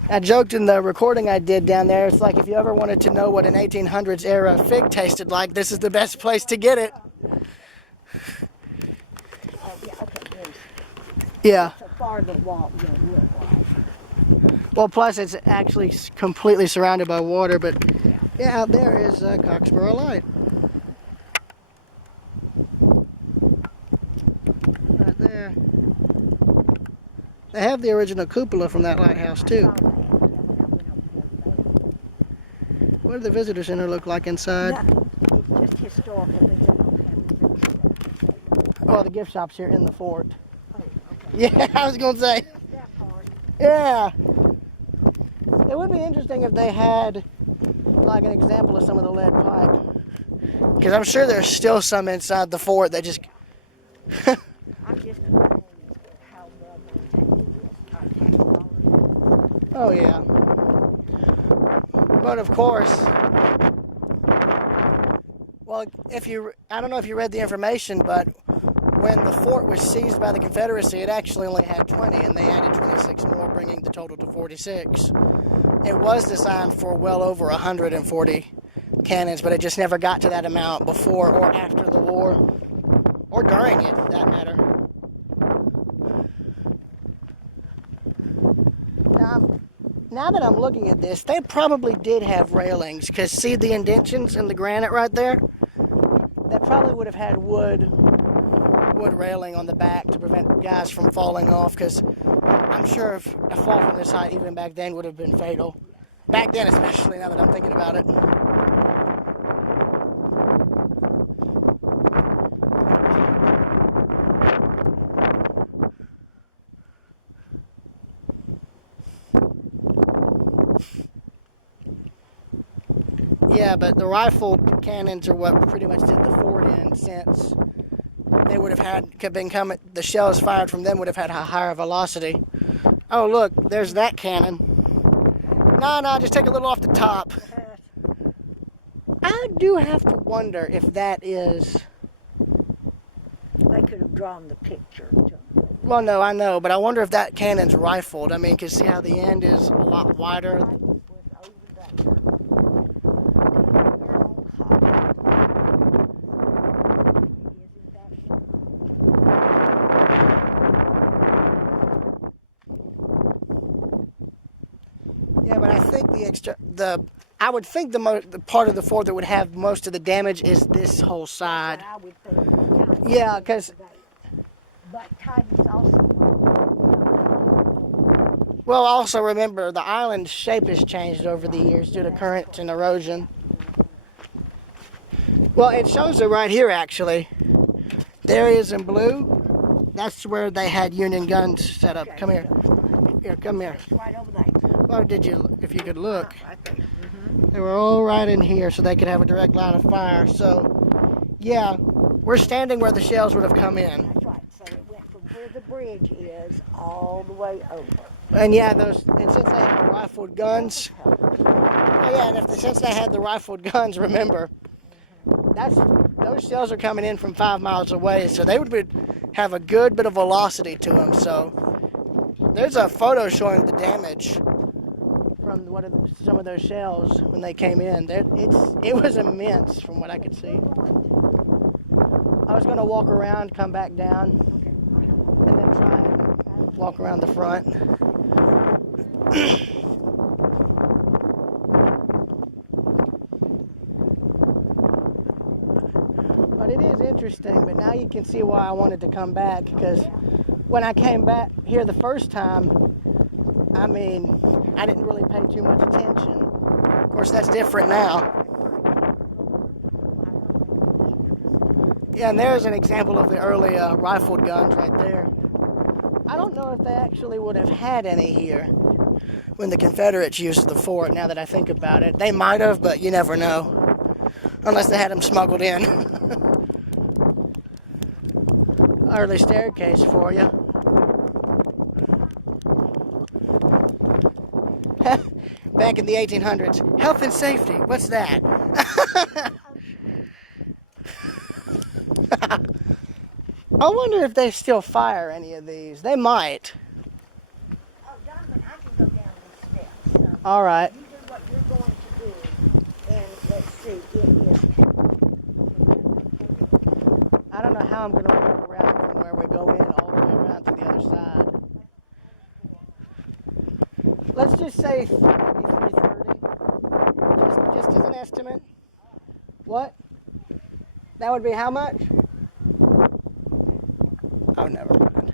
I joked in the recording I did down there. It's like if you ever wanted to know what an 1800s era fig tasted like, this is the best place to get it. Yeah. So far the wall won't look like. Well, plus it's actually completely surrounded by water, but yeah, out there is Coxborough Light. Right there. They have the original cupola from that lighthouse too. What does the visitor center look like inside? Nothing. It's just historical. They don't have Oh, the gift shop's here in the fort. Oh, okay. Yeah, I was gonna say. That part. Yeah. It would be interesting if they had like an example of some of the lead pipe. Because I'm sure there's still some inside the fort that just... I'm just amazed at how well maintained it is. Oh, yeah. But of course, well, I don't know if you read the information, but when the fort was seized by the Confederacy, it actually only had 20, and they added 26 more, bringing the total to 46. It was designed for well over 140 cannons, but it just never got to that amount before or after the war, or during it, for that matter. Now that I'm looking at this, they probably did have railings, because see the indentions in the granite right there? That probably would have had wood railing on the back to prevent guys from falling off, because I'm sure if a fall from this height even back then would have been fatal. Back then especially, now that I'm thinking about it. Yeah, but the rifled cannons are what pretty much did the fort in, since they would have the shells fired from them would have had a higher velocity. Oh, look, there's that cannon. No, just take a little off the top. I do have to wonder if that is. They could have drawn the picture. Well, no, I know, but I wonder if that cannon's rifled. I mean, you can see how the end is a lot wider. Was over Yeah, but I think I would think the part of the fort that would have most of the damage is this whole side. I would think. Yeah, because. But Titus also. Well, also remember the island's shape has changed over the years due to currents and erosion. Well, it shows it right here actually. There it is in blue. That's where they had Union guns set up. Come here. Here, come here. It's right over there. Well, if you could look, Right there. they were all right in here so they could have a direct line of fire. So, yeah, we're standing where the shells would have come in. That's right. So it went from where the bridge is all the way over. And yeah, and since they had the rifled guns, since they had the rifled guns, remember, those shells are coming in from 5 miles away, so they would have a good bit of velocity to them. So there's a photo showing the damage from some of those shells when they came in. It was immense from what I could see. I was going to walk around, come back down, and then try and walk around the front. But it is interesting, but now you can see why I wanted to come back, because when I came back here the first time, I mean, I didn't really pay too much attention. Of course, that's different now. Yeah, and there's an example of the early rifled guns right there. I don't know if they actually would have had any here when the Confederates used the fort, now that I think about it. They might have, but you never know. Unless they had them smuggled in. Early staircase for you. Back in the 1800s. Health and safety, what's that? I wonder if they still fire any of these. They might. Oh, Donovan, I can go down these steps. So All right. you do what you're going to do, and let's see, it is. I don't know how I'm going to walk around from where we go in all the way around to the other side. Let's just say 330. Just as an estimate. What? That would be how much? Oh, never mind.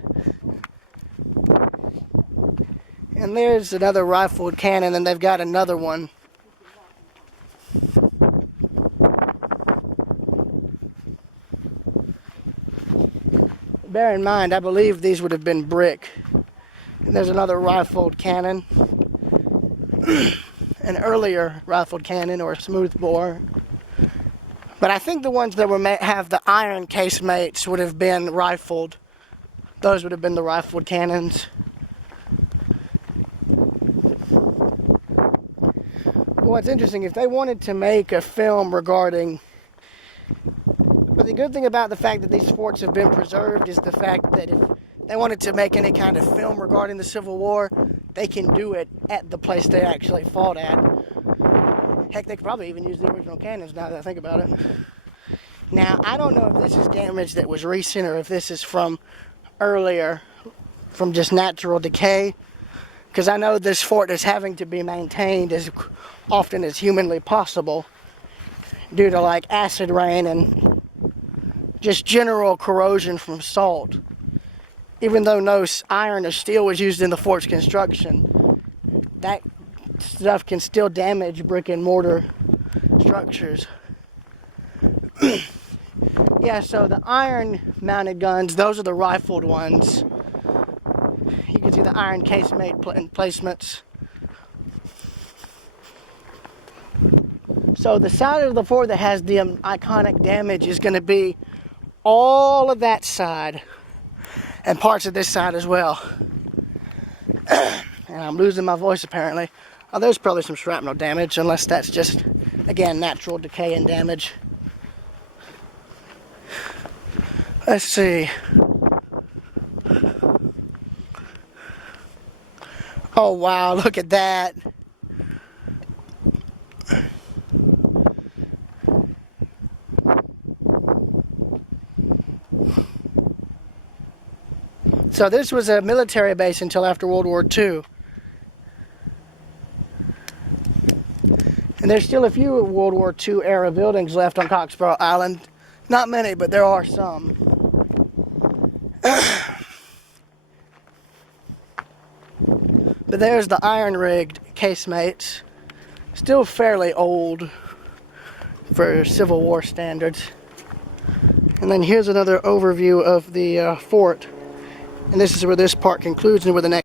And there's another rifled cannon, and they've got another one. Bear in mind, I believe these would have been brick. And there's another rifled cannon. An earlier rifled cannon or a smoothbore. But I think the ones that have the iron casemates would have been rifled. Those would have been the rifled cannons. Well, what's interesting, if they wanted to make a film regarding... But the good thing about the fact that these forts have been preserved is the fact that if they wanted to make any kind of film regarding the Civil War, they can do it at the place they actually fought at. Heck, they could probably even use the original cannons now that I think about it. Now, I don't know if this is damage that was recent or if this is from earlier, from just natural decay, because I know this fort is having to be maintained as often as humanly possible due to like acid rain and just general corrosion from salt. Even though no iron or steel was used in the fort's construction, that stuff can still damage brick and mortar structures. Yeah, so the iron mounted guns, those are the rifled ones. You can see the iron casemate placements. So the side of the fort that has the iconic damage is going to be all of that side and parts of this side as well. And I'm losing my voice apparently. Oh, there's probably some shrapnel damage, unless that's just again, natural decay and damage. Let's see. Oh wow, look at that. So this was a military base until after World War II. And there's still a few World War II era buildings left on Coxborough Island. Not many, but there are some. But there's the iron-rigged casemates. Still fairly old for Civil War standards. And then here's another overview of the fort. And this is where this part concludes and where the next.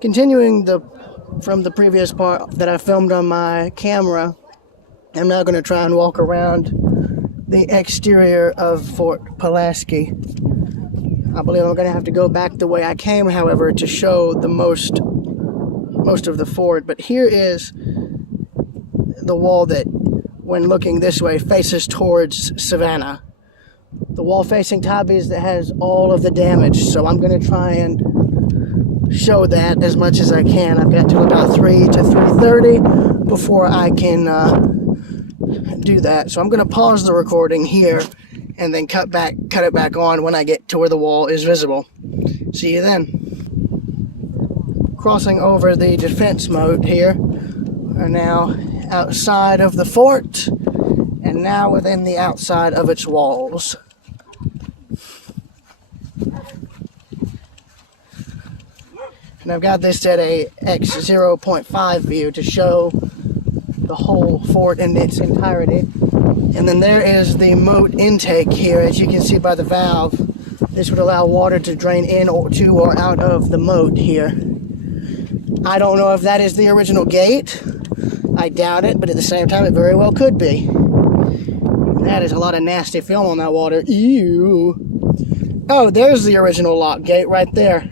Continuing from the previous part that I filmed on my camera, I'm now going to try and walk around the exterior of Fort Pulaski. I believe I'm going to have to go back the way I came, however, to show the most of the fort. But here is the wall that, when looking this way, faces towards Savannah. The wall facing Tybee that has all of the damage, so I'm going to try and show that as much as I can. I've got till about 3 to 3:30 before I can do that. So I'm going to pause the recording here and then cut it back on when I get to where the wall is visible. See you then. Crossing over the defense moat here. We're now outside of the fort and now within the outside of its walls. And I've got this at a x0.5 view to show the whole fort in its entirety. And then there is the moat intake here, as you can see by the valve. This would allow water to drain in or to or out of the moat here. I don't know if that is the original gate. I doubt it, but at the same time it very well could be. That is a lot of nasty film on that water. Ew. Oh, there's the original lock gate right there.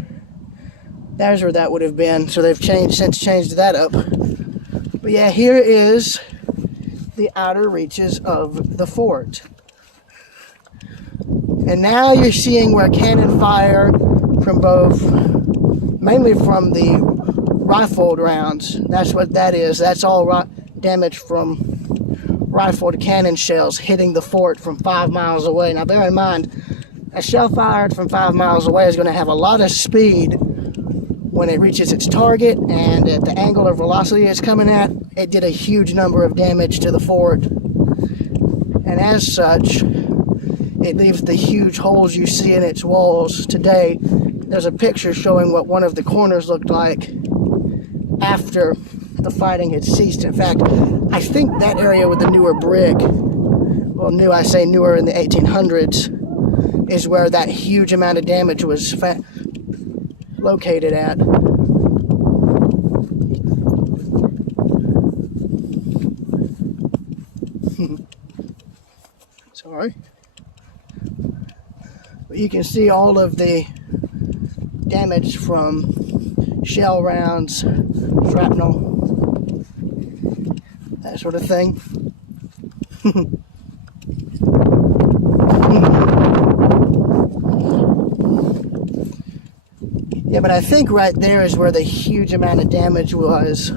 There's where that would have been. So they've since changed that up. But yeah, here is the outer reaches of the fort. And now you're seeing where cannon fire from both, mainly from the rifled rounds. That's what that is. That's all damage from rifled cannon shells hitting the fort from 5 miles away. Now bear in mind, a shell fired from 5 miles away is going to have a lot of speed when it reaches its target, and at the angle or velocity it's coming at, it did a huge number of damage to the fort. And as such, it leaves the huge holes you see in its walls today. There's a picture showing what one of the corners looked like after the fighting had ceased. In fact, I think that area with the newer brick, well, new, I say newer in the 1800s, is where that huge amount of damage was located at. Sorry. But you can see all of the damage from shell rounds, shrapnel, that sort of thing. Yeah, but I think right there is where the huge amount of damage was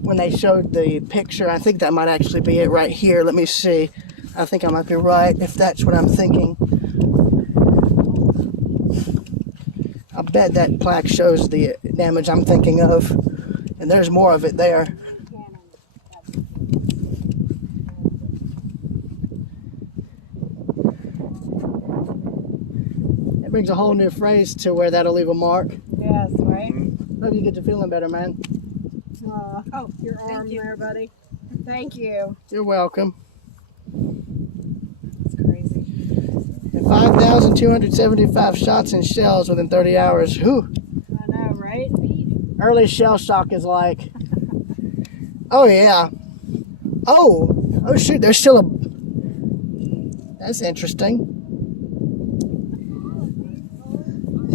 when they showed the picture. I think that might actually be it right here. Let me see. I think I might be right if that's what I'm thinking. I bet that plaque shows the damage I'm thinking of, and there's more of it there. brings a whole new phrase to where that'll leave a mark. Yes, right? Hope you get to feeling better, man. Oh, your arm there, buddy. Thank you. You're welcome. It's crazy. And 5,275 shots and shells within 30 hours. Whew. I know, right? Early shell shock is like, oh yeah. Oh shoot, there's still a, that's interesting.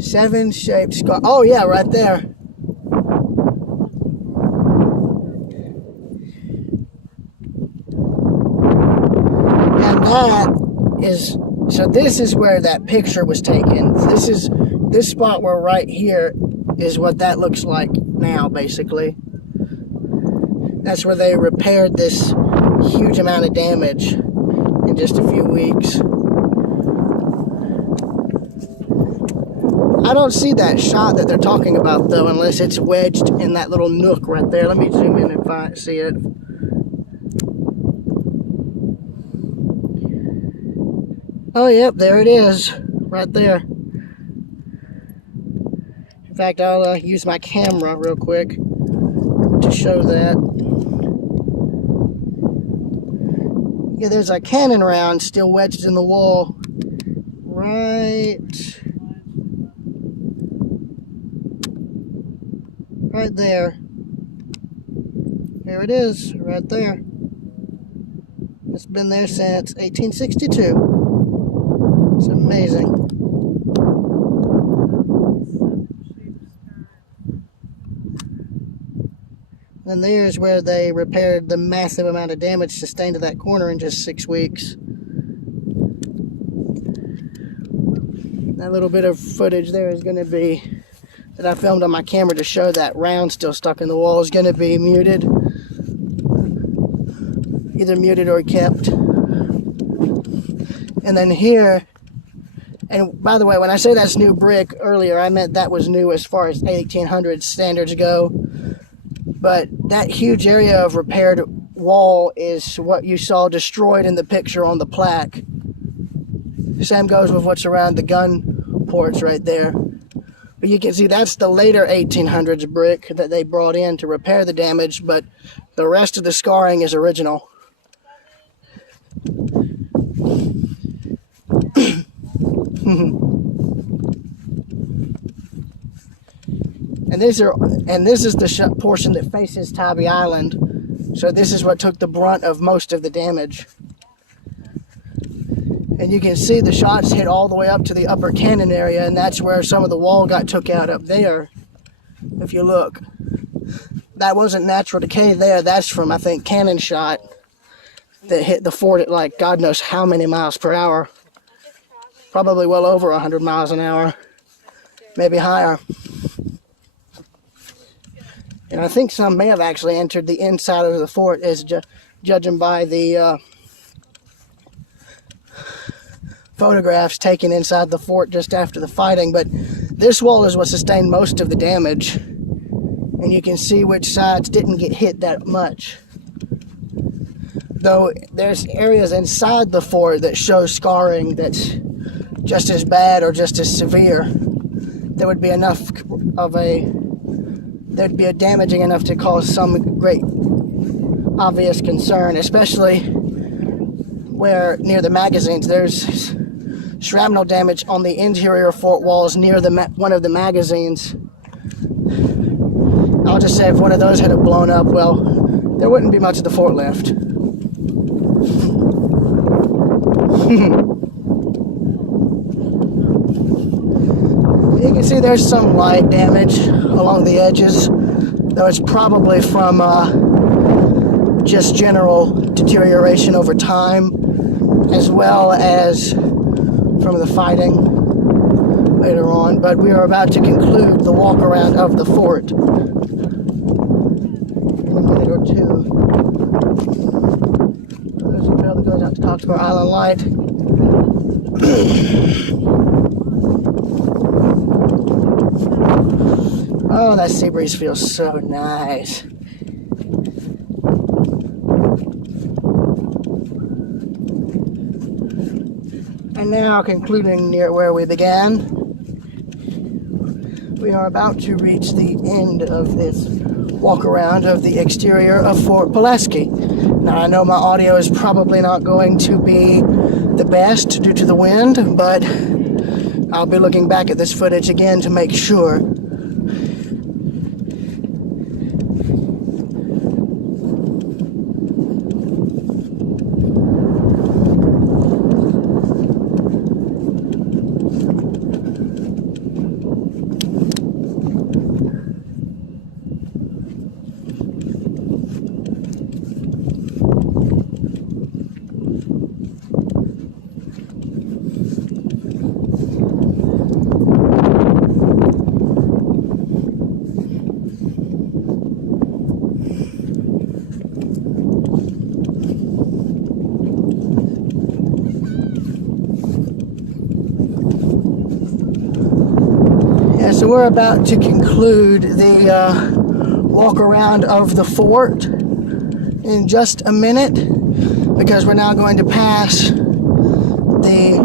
7 shaped scar. Oh yeah, right there. And that is, so this is where that picture was taken. This spot where right here is what that looks like now, basically. That's where they repaired this huge amount of damage in just a few weeks. I don't see that shot that they're talking about though, unless it's wedged in that little nook right there. Let me zoom in and see it. Oh, yep, there it is, right there. In fact, I'll use my camera real quick to show that. Yeah, there's a cannon round still wedged in the wall. Right there. There it is, right there. It's been there since 1862. It's amazing. And there's where they repaired the massive amount of damage sustained to that corner in just 6 weeks. That little bit of footage there is going to be, that I filmed on my camera to show that round still stuck in the wall, is going to be muted. Either muted or kept. And then here, and by the way, when I say that's new brick earlier, I meant that was new as far as 1800 standards go. But that huge area of repaired wall is what you saw destroyed in the picture on the plaque. Same goes with what's around the gun ports right there. But you can see that's the later 1800s brick that they brought in to repair the damage, but the rest of the scarring is original. And this is the portion that faces Tybee Island. So this is what took the brunt of most of the damage. And you can see the shots hit all the way up to the upper cannon area, and that's where some of the wall got took out up there. If you look, that wasn't natural decay there. That's from, I think, cannon shot that hit the fort at like God knows how many miles per hour. Probably well over 100 miles an hour, maybe higher. And I think some may have actually entered the inside of the fort, as judging by the photographs taken inside the fort just after the fighting. But this wall is what sustained most of the damage, and you can see which sides didn't get hit that much. Though there's areas inside the fort that show scarring that's just as bad or just as severe. There would be enough of there'd be a damaging enough to cause some great obvious concern, especially where near the magazines there's shrapnel damage on the interior fort walls near one of the magazines. I'll just say if one of those had blown up, well, there wouldn't be much of the fort left. You can see there's some light damage along the edges, though it's probably from just general deterioration over time, as well as from the fighting later on. But we are about to conclude the walk around of the fort in a minute or two. There's a trail that goes out to Coxborough Island Light. Oh, that sea breeze feels so nice. And now, concluding near where we began, We are about to reach the end of this walk around of the exterior of Fort Pulaski. Now, I know my audio is probably not going to be the best due to the wind, but I'll be looking back at this footage again to make sure. So we're about to conclude the walk around of the fort in just a minute, because we're now going to pass the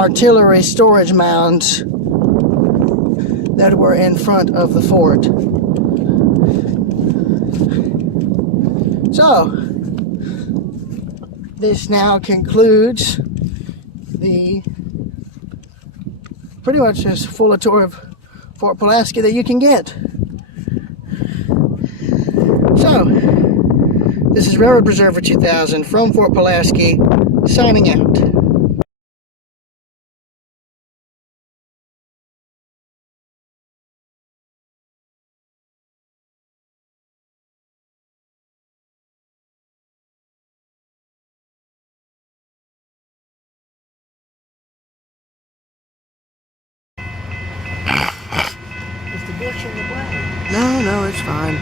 artillery storage mounds that were in front of the fort. So this now concludes the pretty much as full a tour of Fort Pulaski that you can get. So, this is Railroad Preserver 2000 from Fort Pulaski, signing out. Is the bush in the way? No, it's fine.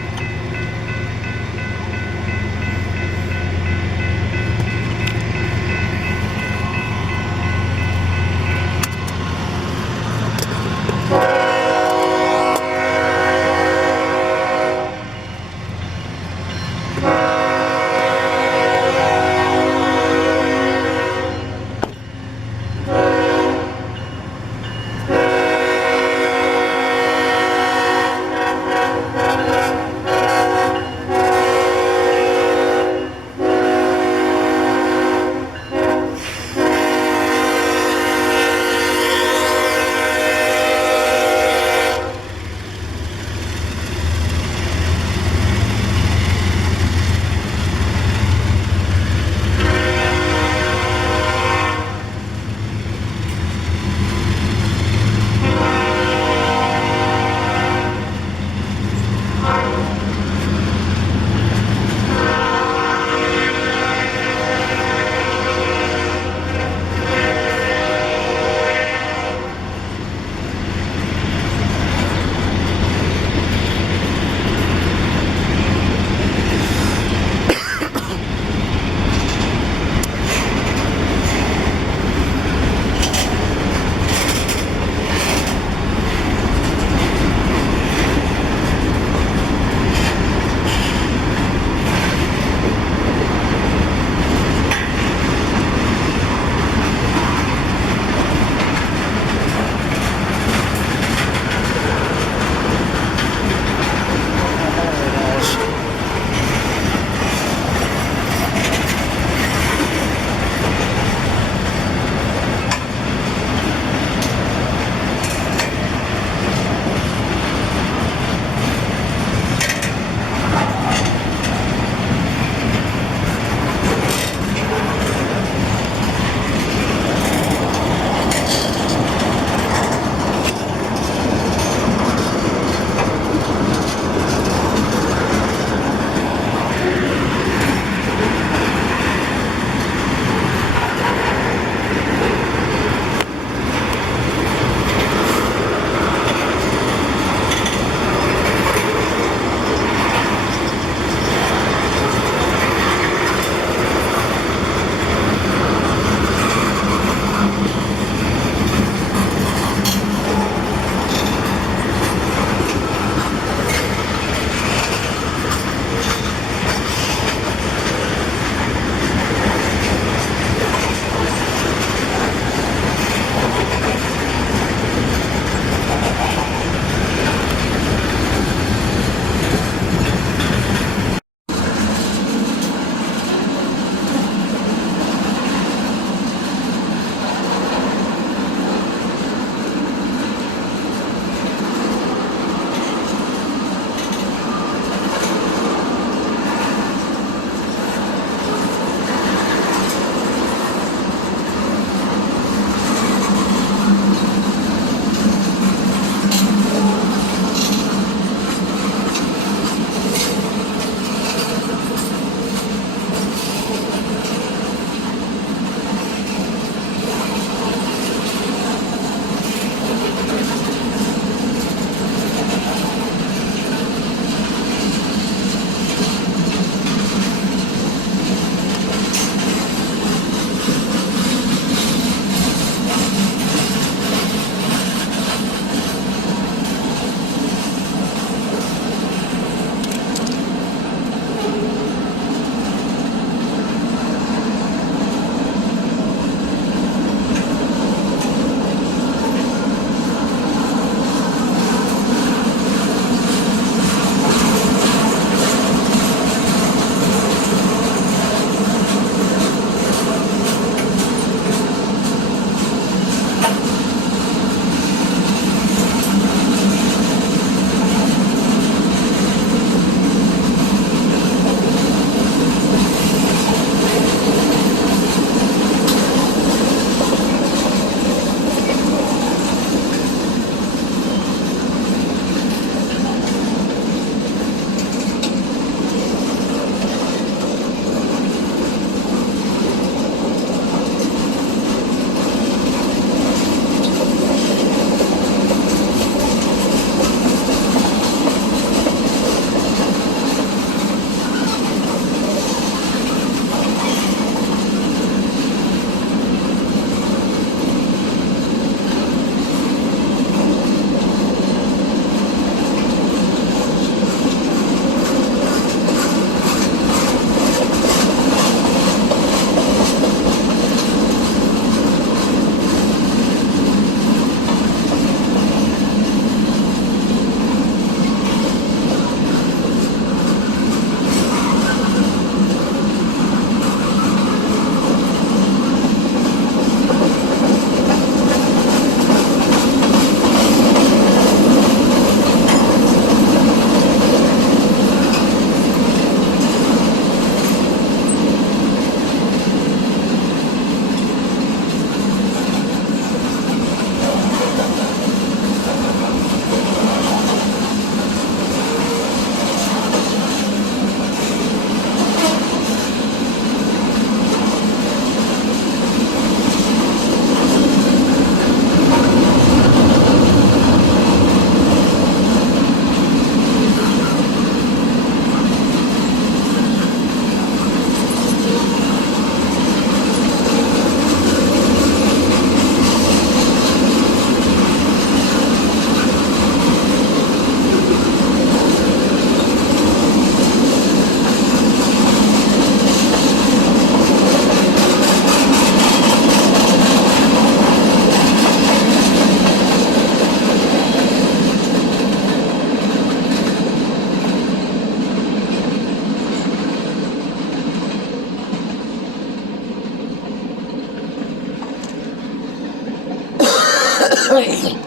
Thank you.